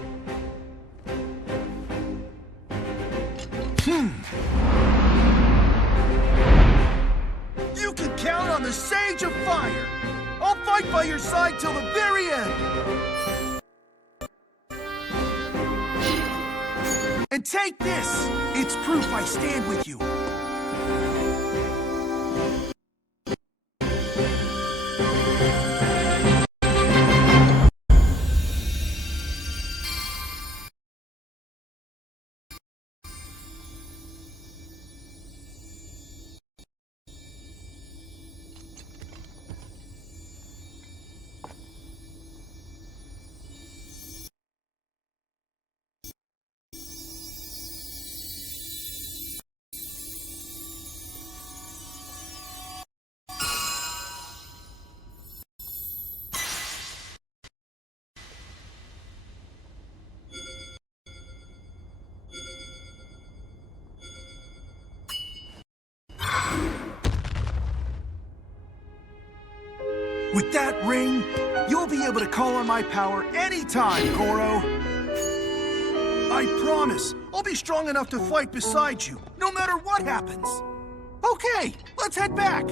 You can count on the Sage of Fire. I'll fight by your side till the very end. And take this. It's proof I stand with you. With that ring, you'll be able to call on my power anytime, Goro. I promise, I'll be strong enough to fight beside you, no matter what happens. Okay, let's head back.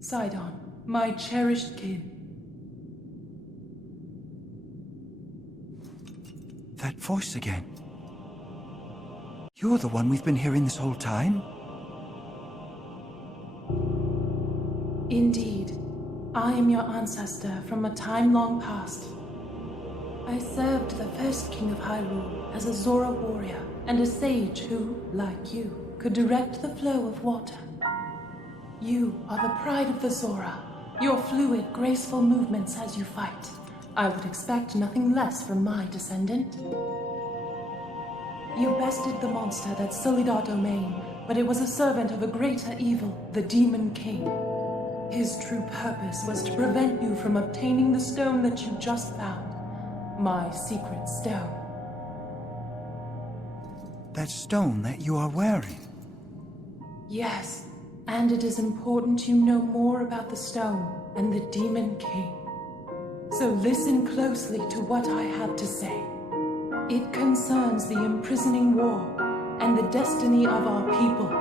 Sidon, my cherished kin. That voice again. You're the one we've been hearing this whole time? Indeed. I am your ancestor from a time long past. I served the first king of Hyrule as a Zora warrior and a sage who, like you, could direct the flow of water. You are the pride of the Zora, your fluid, graceful movements as you fight. I would expect nothing less from my descendant. You bested the monster that sullied our domain, but it was a servant of a greater evil, the Demon King. His true purpose was to prevent you from obtaining the stone that you just found. My secret stone. That stone that you are wearing? Yes, and it is important you know more about the stone and the Demon King. So listen closely to what I have to say. It concerns the imprisoning war and the destiny of our people.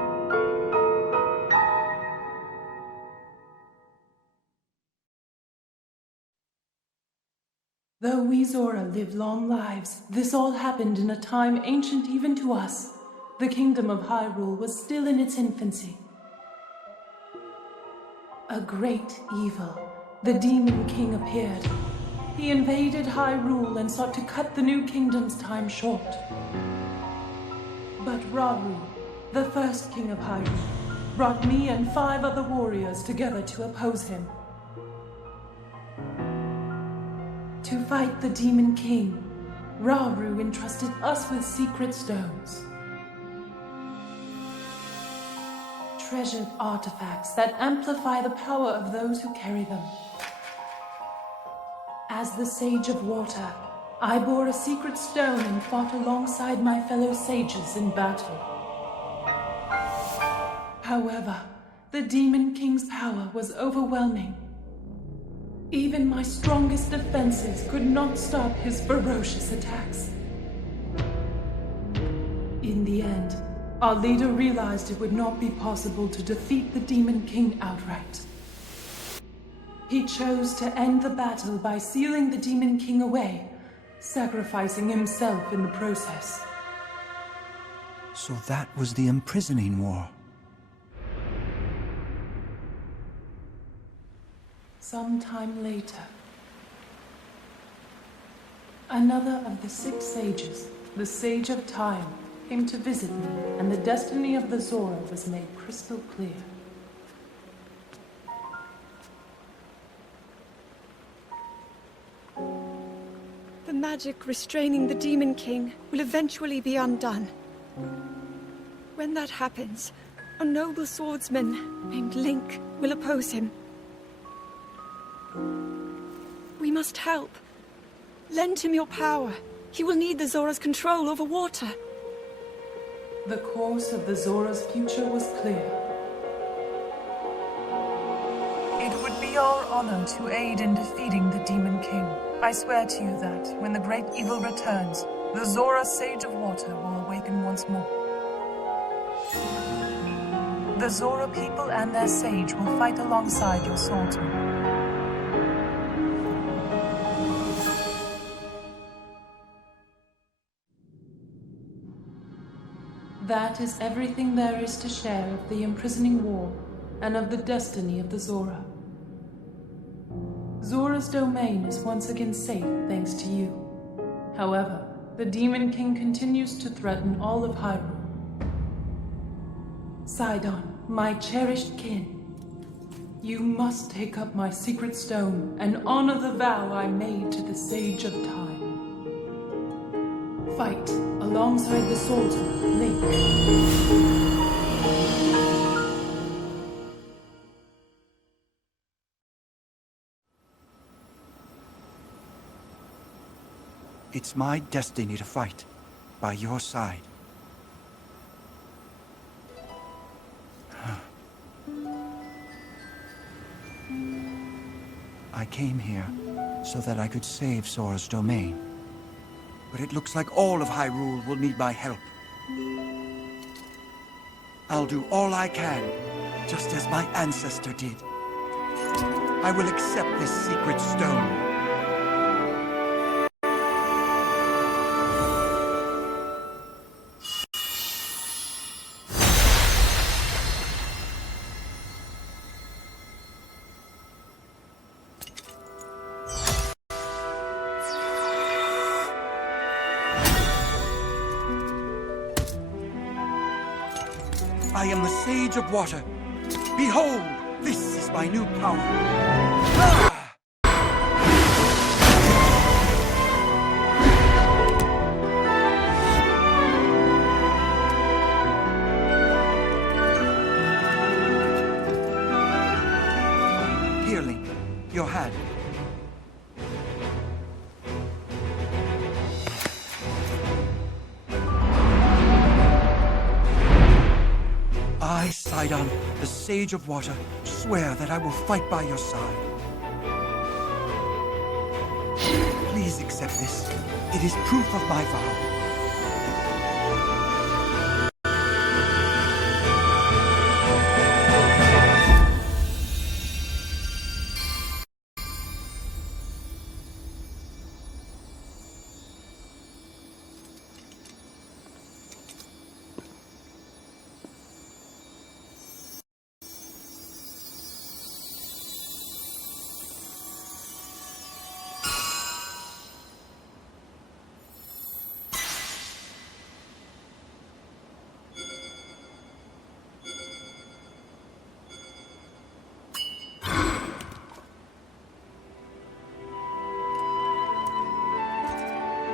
Though we Zora live long lives, this all happened in a time ancient even to us. The kingdom of Hyrule was still in its infancy. A great evil, the Demon King, appeared. He invaded Hyrule and sought to cut the new kingdom's time short. But Rauru, the first king of Hyrule, brought me and 5 other warriors together to oppose him. To fight the Demon King, Rauru entrusted us with secret stones. Treasured artifacts that amplify the power of those who carry them. As the Sage of Water, I bore a secret stone and fought alongside my fellow sages in battle. However, the Demon King's power was overwhelming. Even my strongest defenses could not stop his ferocious attacks. In the end, our leader realized it would not be possible to defeat the Demon King outright. He chose to end the battle by sealing the Demon King away, sacrificing himself in the process. So that was the imprisoning war. Sometime later, another of the 6 sages, the Sage of Time, came to visit me, and the destiny of the Zora was made crystal clear. The magic restraining the Demon King will eventually be undone. When that happens, a noble swordsman named Link will oppose him. We must help. Lend him your power. He will need the Zora's control over water. The course of the Zora's future was clear. It would be our honor to aid in defeating the Demon King. I swear to you that, when the great evil returns, the Zora Sage of Water will awaken once more. The Zora people and their sage will fight alongside your swordsman. That is everything there is to share of the imprisoning war and of the destiny of the Zora. Zora's domain is once again safe thanks to you. However, the Demon King continues to threaten all of Hyrule. Sidon, my cherished kin, you must take up my secret stone and honor the vow I made to the Sage of Time. Fight alongside the swordsman, Link. It's my destiny to fight by your side. I came here so that I could save Sora's domain. But it looks like all of Hyrule will need my help. I'll do all I can, just as my ancestor did. I will accept this secret stone. I am the Sage of Water. Behold, this is my new power. Ah! your hand. I, Sidon, the Sage of Water, swear that I will fight by your side. Please accept this. It is proof of my vow.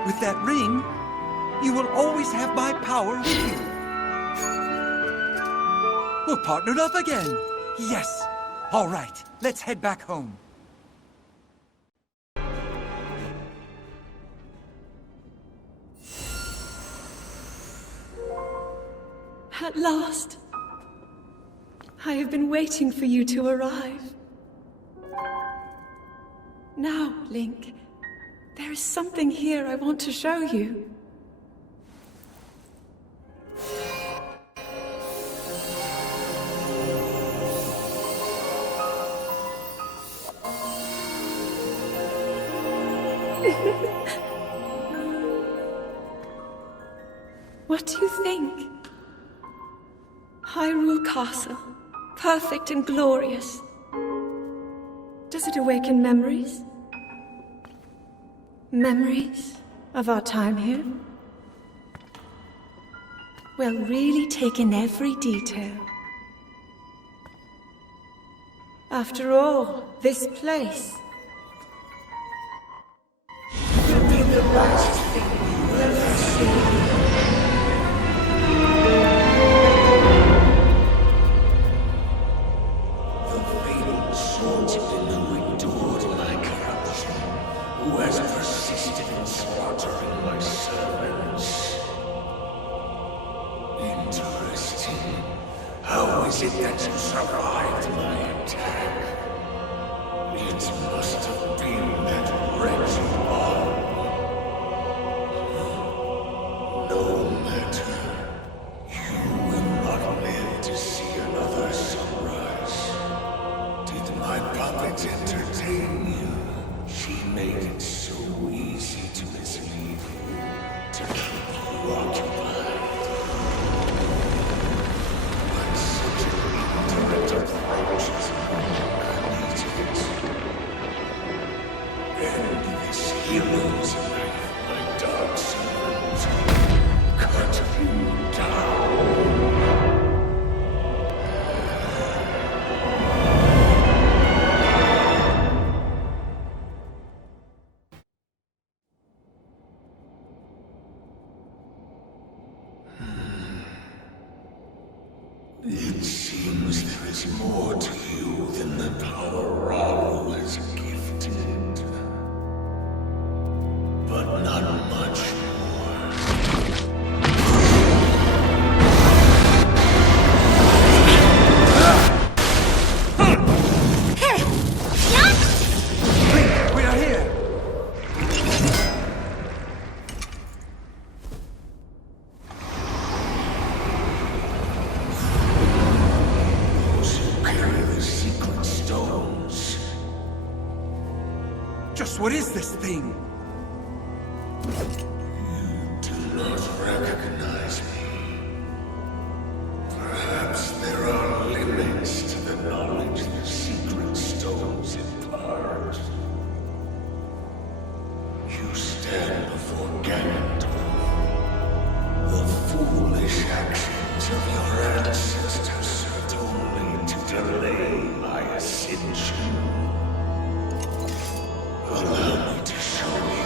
With that ring, you will always have my power with you. We're partnered up again. Yes. All right, let's head back home. At last. I have been waiting for you to arrive. Now, Link, there is something here I want to show you. What do you think? Hyrule Castle, perfect and glorious. Does it awaken memories? Memories of our time here? Well, really take in every detail. After all, this place will be the last thing you ever see. The fabled swordsman who endured my corruption, who has persisted in slaughtering my servants. Interesting. How is it that you survived my attack? It must have been that wretched arm. No matter. You will not live to see another sunrise. Did my puppet entertain you? She made it so easy to mislead you, to keep you occupied. But such an indirect approach is needed. And this hero's knife, my dark servant, cut you down. It seems there is more to you than the power Raoul has gifted. But not much more. Link, we are here. Those who carry the secret stones. Just what is this thing? You do not recognize me. Perhaps there are limits to the knowledge the secret stones impart. You stand before Ganondorf. The foolish actions of your ancestors served only to delay my ascension. Allow me to show you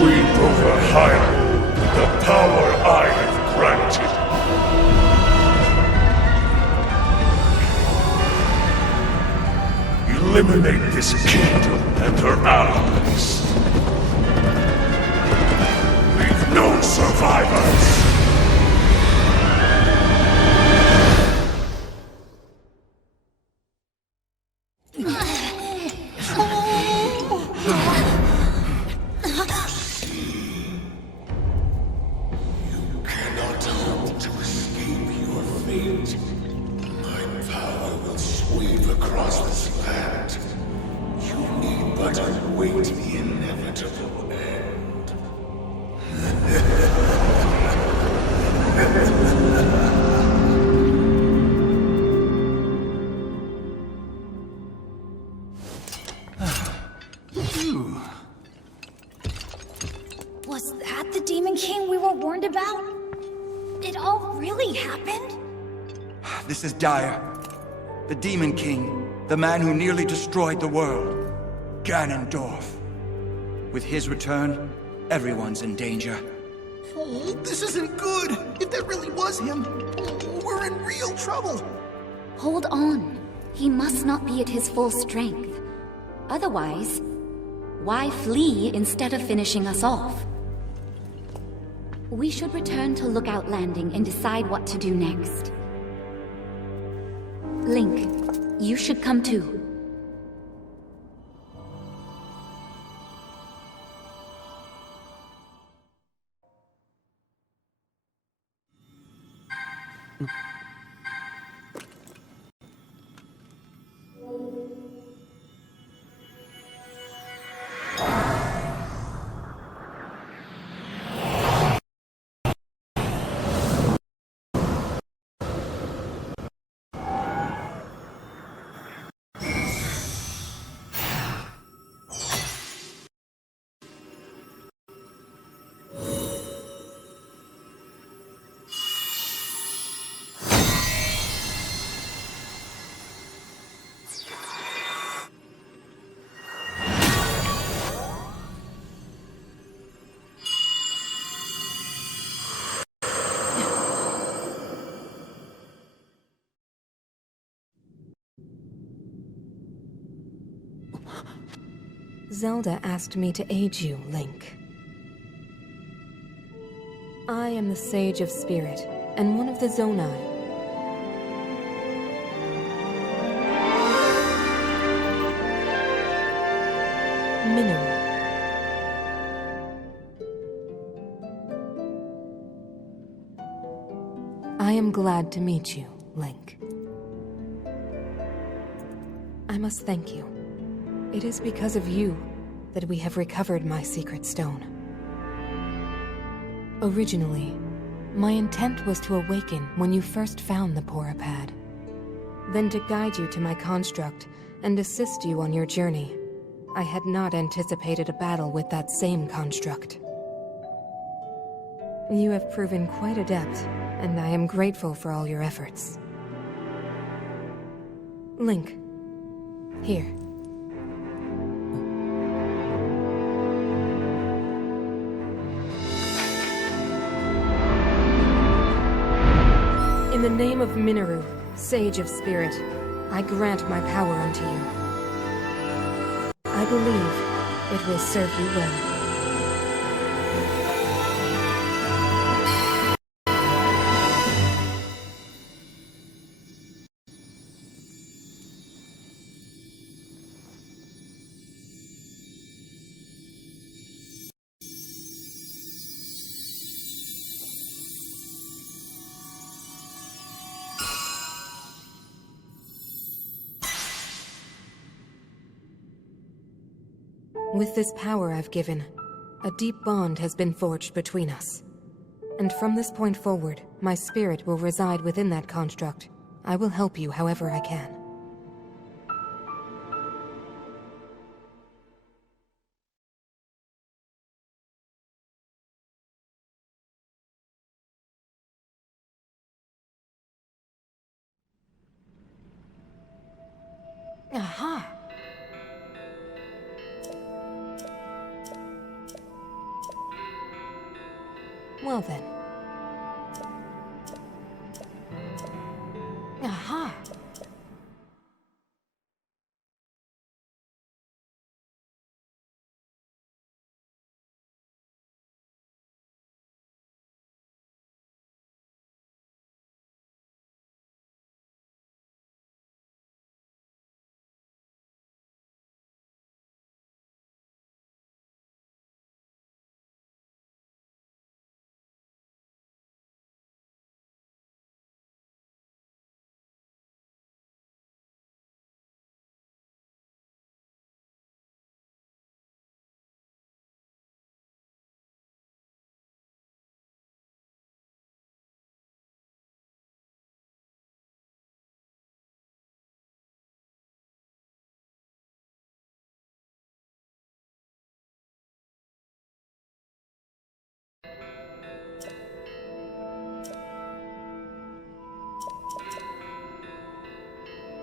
sweep over Hyrule with the power I have granted. Eliminate this kingdom and her allies. Leave no survivors. Was that the Demon King we were warned about? It all really happened? This is dire. The Demon King, the man who nearly destroyed the world. Ganondorf. With his return, everyone's in danger. Oh, this isn't good. If that really was him, we're in real trouble. Hold on. He must not be at his full strength. Otherwise, why flee instead of finishing us off? We should return to Lookout Landing and decide what to do next. Link, you should come too. Zelda asked me to aid you, Link. I am the Sage of Spirit, and one of the Zonai. Minoru. I am glad to meet you, Link. I must thank you. It is because of you that we have recovered my secret stone. Originally, my intent was to awaken when you first found the Porapad. Then to guide you to my construct and assist you on your journey. I had not anticipated a battle with that same construct. You have proven quite adept, and I am grateful for all your efforts. Link, here. In the name of Minoru, Sage of Spirit, I grant my power unto you. I believe it will serve you well. With this power I've given, a deep bond has been forged between us. And from this point forward, my spirit will reside within that construct. I will help you however I can. Aha! Well then. Aha!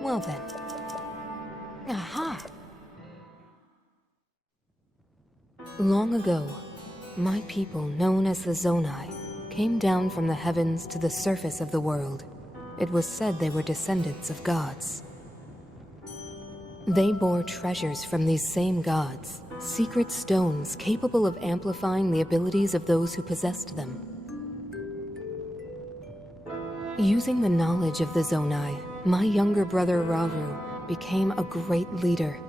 Well then. Aha! Long ago, my people, known as the Zonai, came down from the heavens to the surface of the world. It was said they were descendants of gods. They bore treasures from these same gods, secret stones capable of amplifying the abilities of those who possessed them. Using the knowledge of the Zonai, my younger brother Rauru became a great leader.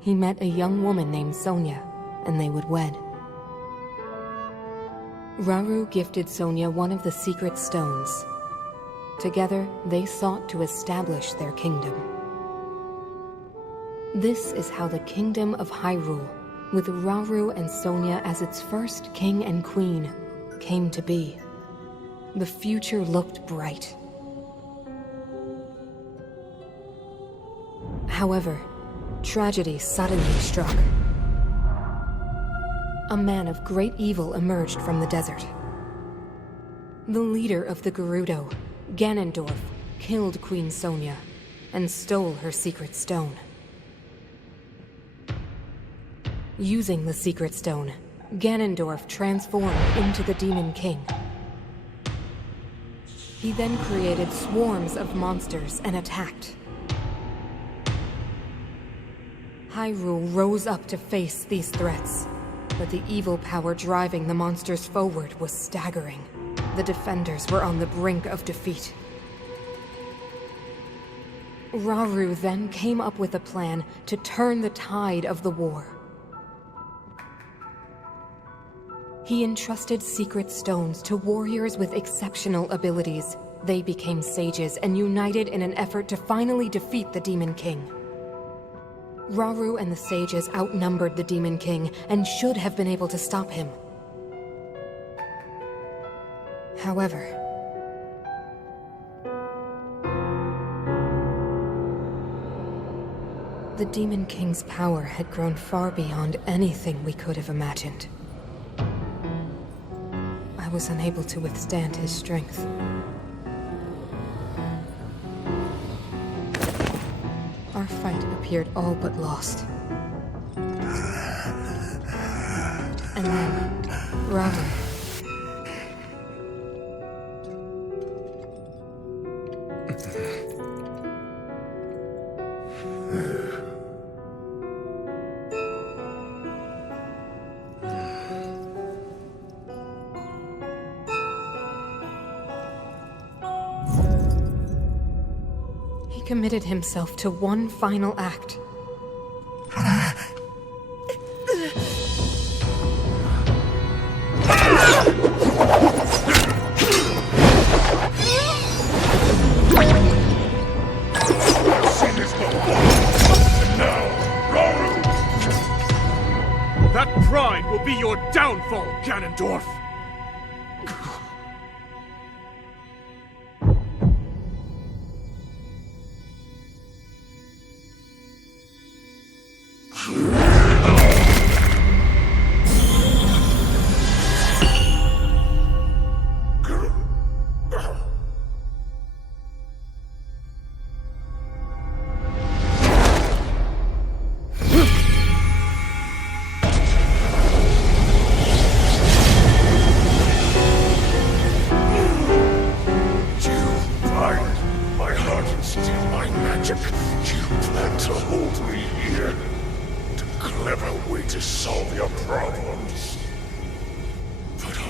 He met a young woman named Sonia, and they would wed. Rauru gifted Sonia one of the secret stones. Together, they sought to establish their kingdom. This is how the kingdom of Hyrule, with Rauru and Sonia as its first king and queen, came to be. The future looked bright. However, tragedy suddenly struck. A man of great evil emerged from the desert. The leader of the Gerudo, Ganondorf, killed Queen Sonia and stole her secret stone. Using the secret stone, Ganondorf transformed into the Demon King. He then created swarms of monsters and attacked. Hyrule rose up to face these threats, but the evil power driving the monsters forward was staggering. The defenders were on the brink of defeat. Rauru then came up with a plan to turn the tide of the war. He entrusted secret stones to warriors with exceptional abilities. They became sages and united in an effort to finally defeat the Demon King. Rauru and the sages outnumbered the Demon King and should have been able to stop him. However, the Demon King's power had grown far beyond anything we could have imagined. I was unable to withstand his strength. Our fight appeared all but lost. And then, Rauru. He committed himself to one final act. That pride will be your downfall, Ganondorf!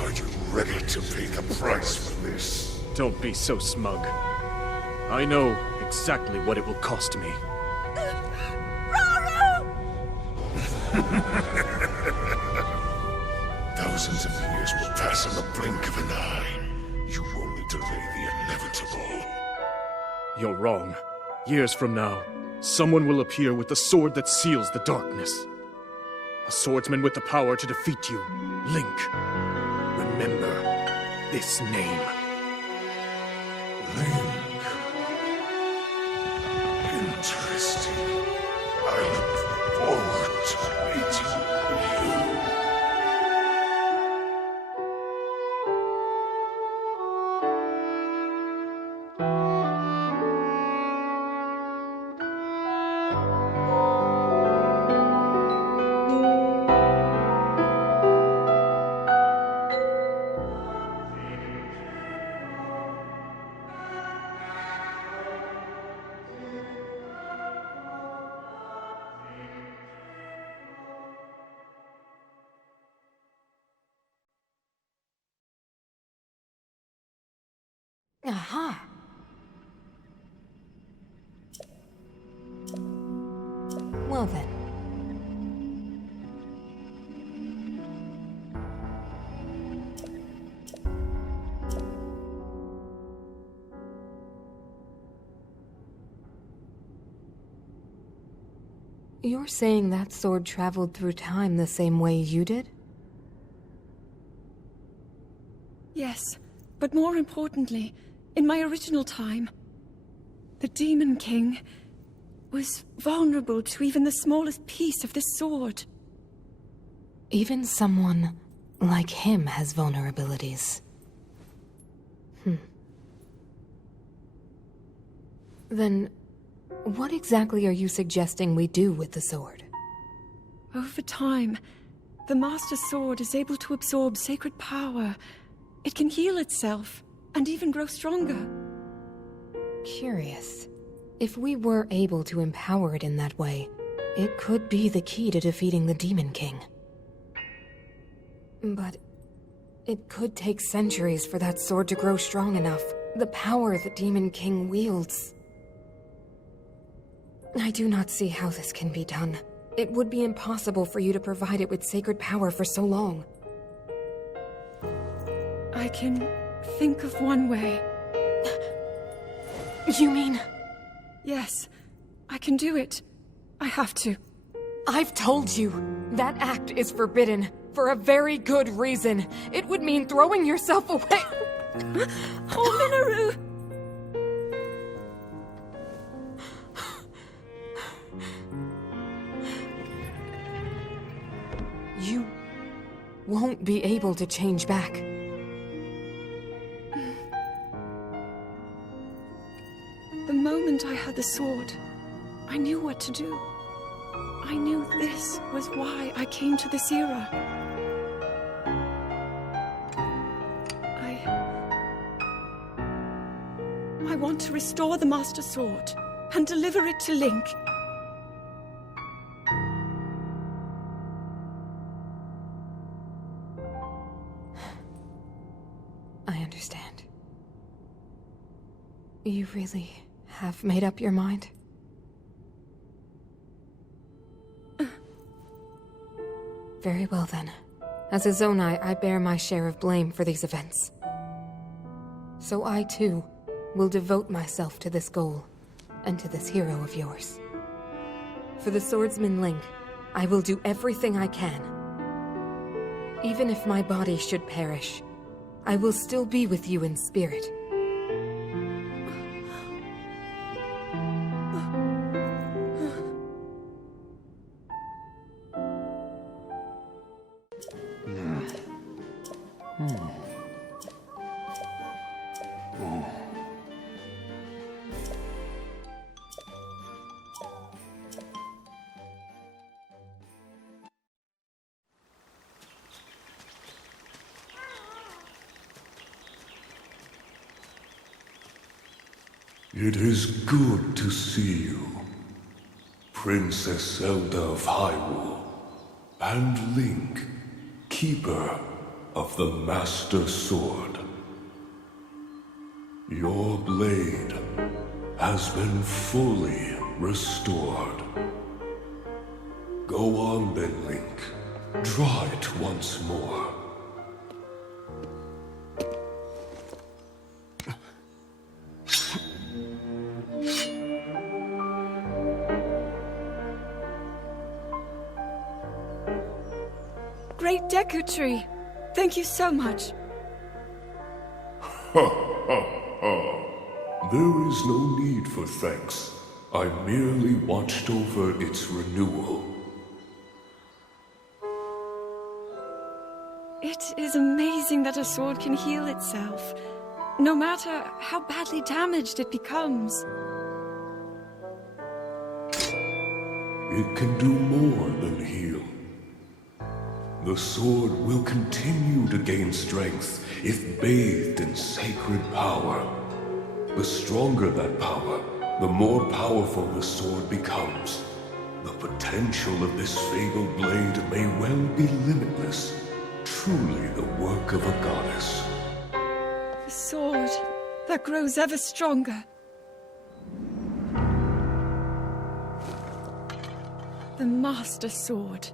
Are you ready to pay the price for this? Don't be so smug. I know exactly what it will cost me. Thousands of years will pass on the blink of an eye. You only delay the inevitable. You're wrong. Years from now, someone will appear with the sword that seals the darkness. A swordsman with the power to defeat you. Link. Remember this name. Link. Interesting. I look forward to meeting you. Aha! Well then. You're saying that sword traveled through time the same way you did? Yes, but more importantly, in my original time, the Demon King was vulnerable to even the smallest piece of this sword. Even someone like him has vulnerabilities. Then, what exactly are you suggesting we do with the sword? Over time, the Master Sword is able to absorb sacred power. It can heal itself, and even grow stronger. Curious. If we were able to empower it in that way, it could be the key to defeating the Demon King. But it could take centuries for that sword to grow strong enough. The power the Demon King wields. I do not see how this can be done. It would be impossible for you to provide it with sacred power for so long. I can think of one way. You mean? Yes, I can do it. I have to. I've told you, that act is forbidden, for a very good reason. It would mean throwing yourself away. Oh, Minoru! You won't be able to change back. The moment I had the sword, I knew what to do. I knew this was why I came to this era. I want to restore the Master Sword and deliver it to Link. I understand. You really have made up your mind? Very well then. As a Zonai, I bear my share of blame for these events. So I too will devote myself to this goal, and to this hero of yours. For the swordsman Link, I will do everything I can. Even if my body should perish, I will still be with you in spirit. It is good to see you, Princess Zelda of Hyrule, and Link, Keeper of the Master Sword. Your blade has been fully restored. Go on then, Link. Draw it once more. Great Deku Tree! Thank you so much. Ha ha ha. There is no need for thanks. I merely watched over its renewal. It is amazing that a sword can heal itself, no matter how badly damaged it becomes. It can do more than heal. The sword will continue to gain strength if bathed in sacred power. The stronger that power, the more powerful the sword becomes. The potential of this fabled blade may well be limitless. Truly the work of a goddess. The sword that grows ever stronger. The Master Sword.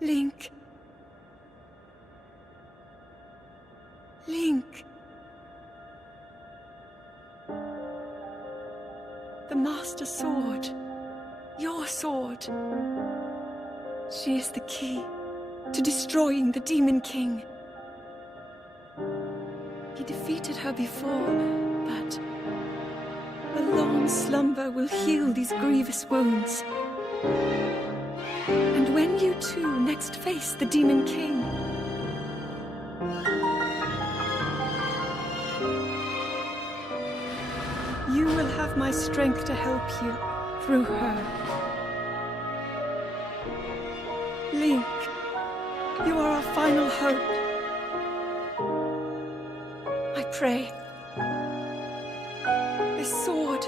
Link. Link. The Master Sword. Your sword. She is the key to destroying the Demon King. He defeated her before, but a long slumber will heal these grievous wounds. And when you two next face the Demon King, you will have my strength to help you through her. Link, you are our final hope. I pray this sword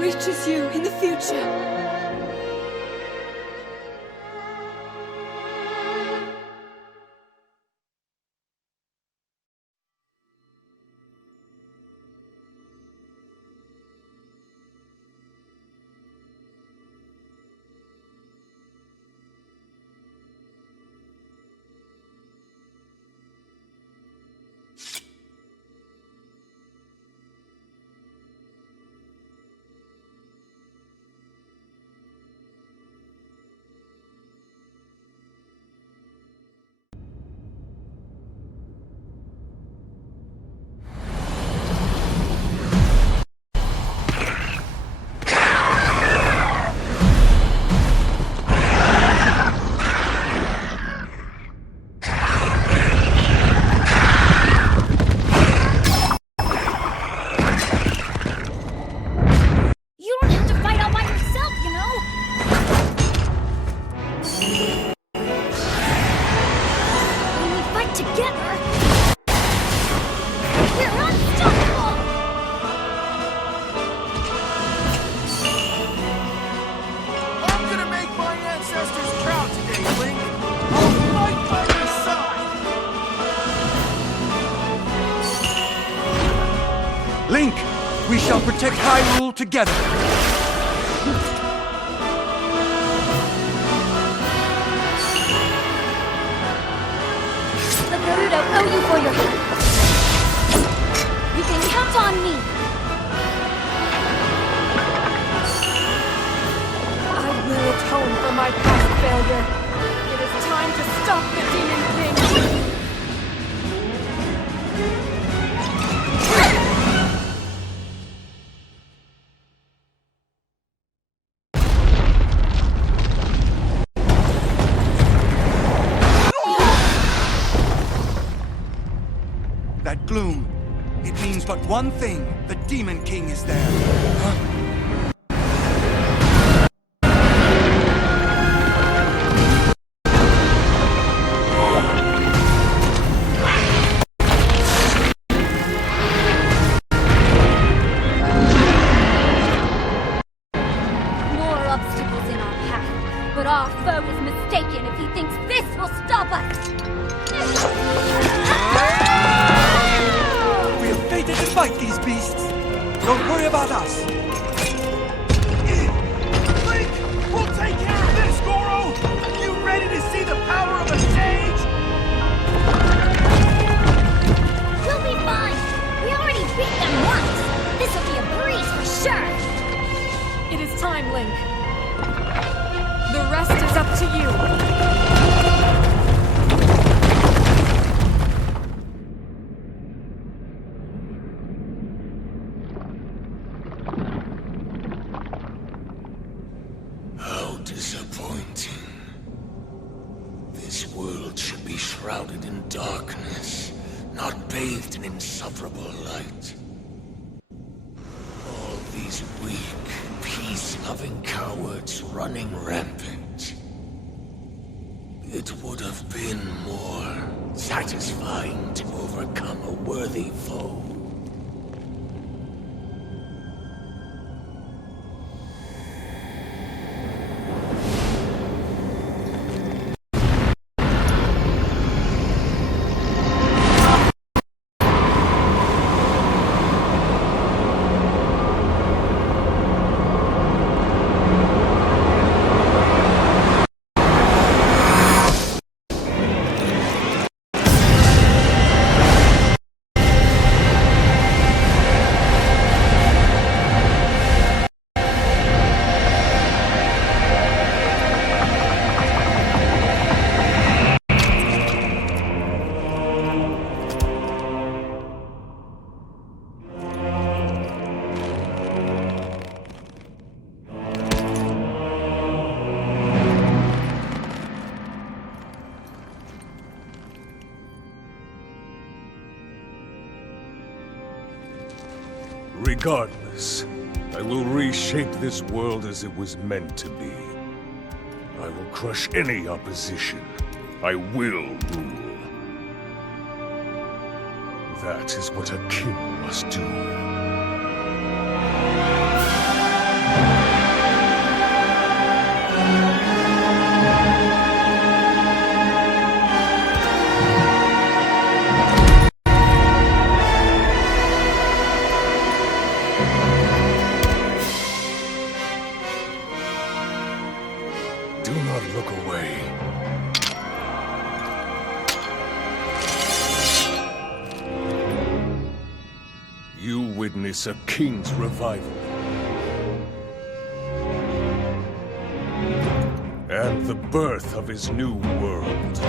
reaches you in the future. Link, we shall protect Hyrule together. The Gerudo owe you for your help. You can count on me. I will atone for my past failure. It is time to stop the Demon King. That gloom, it means but one thing. The Demon King is there. Huh? More obstacles in our path, but our foe is mistaken if he thinks this will stop us. To fight these beasts. Don't worry about us. Link, we'll take care of this, Goro! You ready to see the power of a sage? We'll be fine. We already beat them once. This will be a breeze for sure. It is time, Link. The rest is up to you. Disappointing. This world should be shrouded in darkness, not bathed in insufferable light. All these weak, peace-loving cowards running rampant. It would have been more satisfying to overcome a worthy foe. Regardless, is. I will reshape this world as it was meant to be. I will crush any opposition. I will rule. That is what a king must do. Do not look away. You witness a king's revival. And the birth of his new world.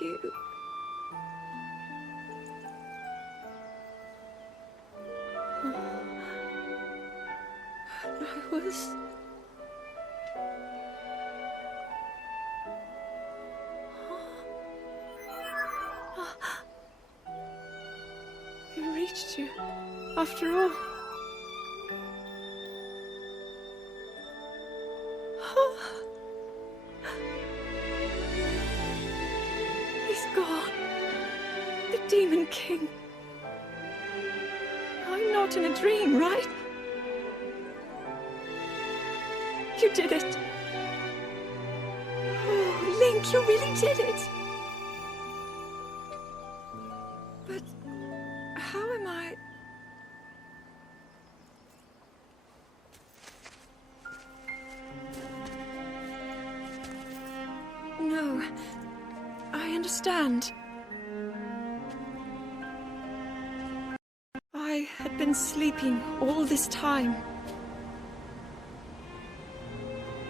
you. I was... It reached you, after all. He's gone. The Demon King. I'm not in a dream, right? You did it. Oh, Link, you really did it. But how am I... No, I understand. I had been sleeping all this time.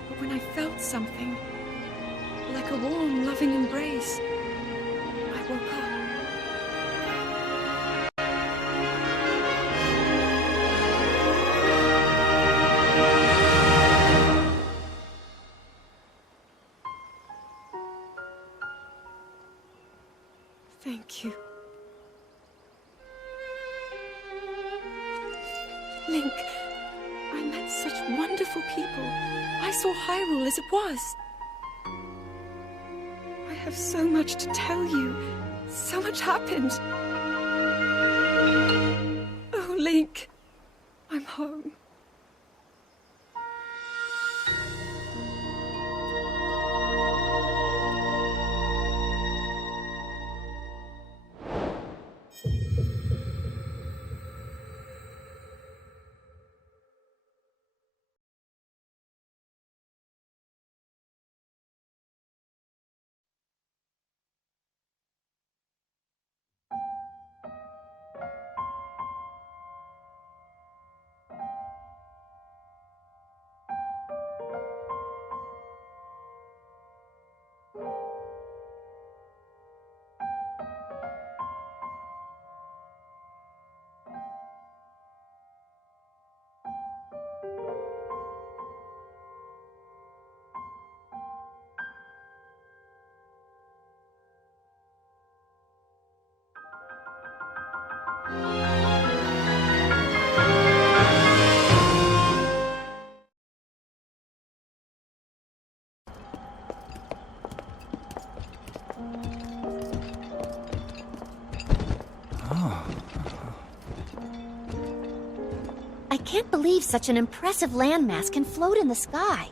But when I felt something, like a warm, loving embrace, I woke up. Thank you. Link, I met such wonderful people. I saw Hyrule as it was. I have so much to tell you. So much happened. Oh, Link, I'm home. I can't believe such an impressive landmass can float in the sky.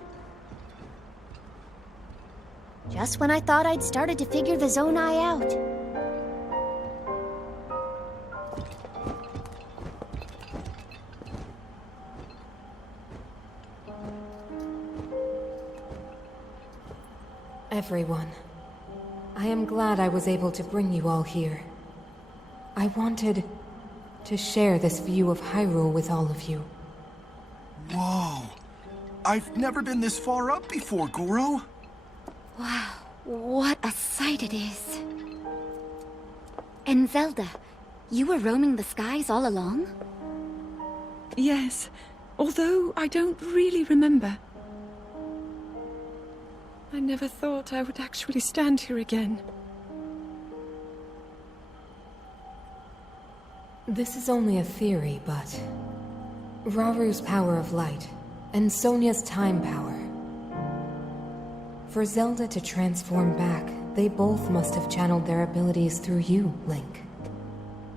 Just when I thought I'd started to figure the Zonai out. Everyone, I am glad I was able to bring you all here. I wanted to share this view of Hyrule with all of you. Whoa! I've never been this far up before, Goro. Wow, what a sight it is. And Zelda, you were roaming the skies all along? Yes, although I don't really remember. I never thought I would actually stand here again. This is only a theory, but... Raru's power of light, and Sonia's time power. For Zelda to transform back, they both must have channeled their abilities through you, Link.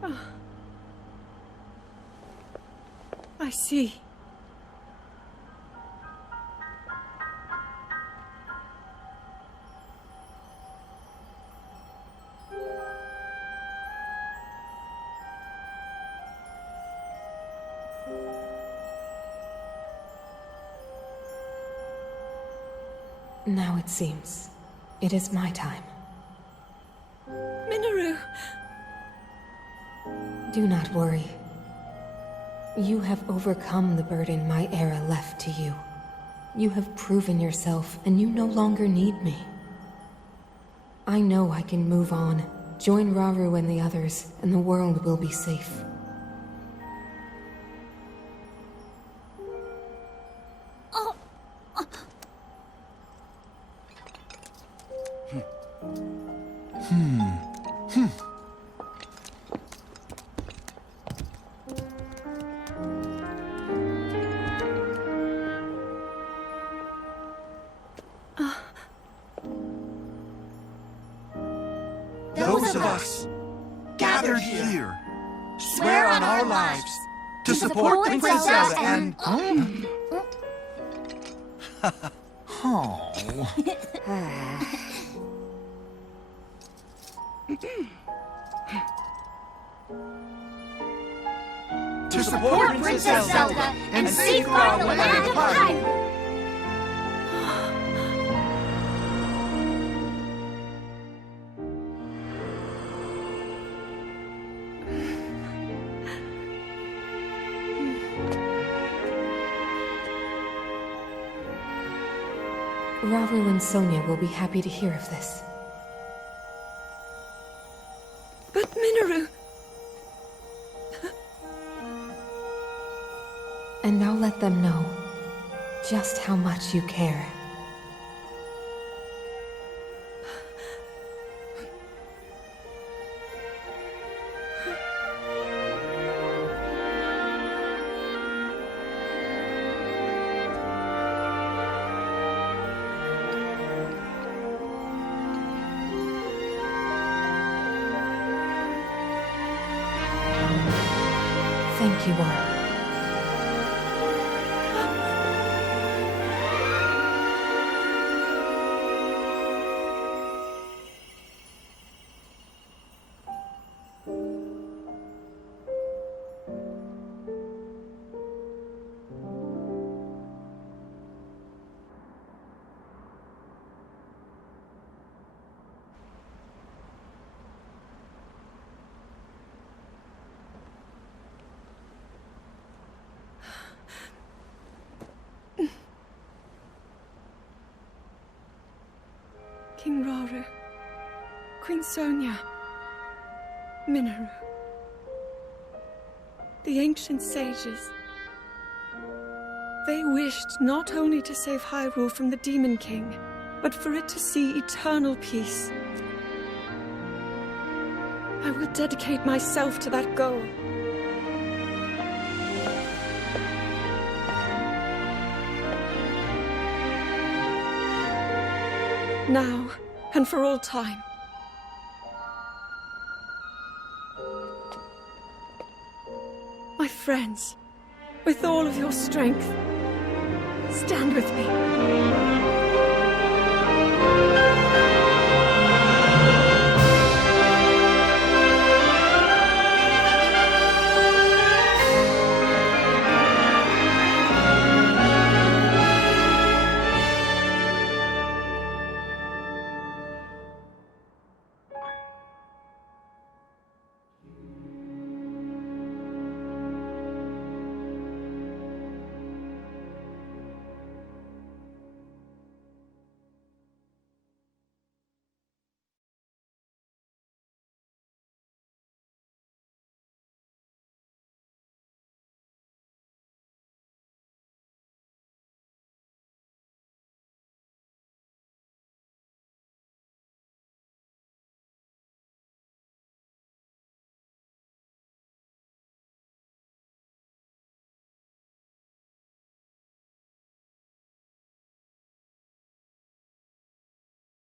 Oh. I see. Now it seems it is my time. Minoru! Do not worry. You have overcome the burden my era left to you. You have proven yourself, and you no longer need me. I know I can move on. Join Rauru and the others, and the world will be safe. Those of us gathered here swear on our lives to support Princess Zelda and... to support Princess Zelda and safeguard the land of Hyrule. Rauru and Sonia will be happy to hear of this. But Minoru... And now let them know just how much you care. Thank you all. King Rauru, Queen Sonia, Minoru. The ancient sages. They wished not only to save Hyrule from the Demon King, but for it to see eternal peace. I will dedicate myself to that goal. Now, and for all time. My friends, with all of your strength, stand with me.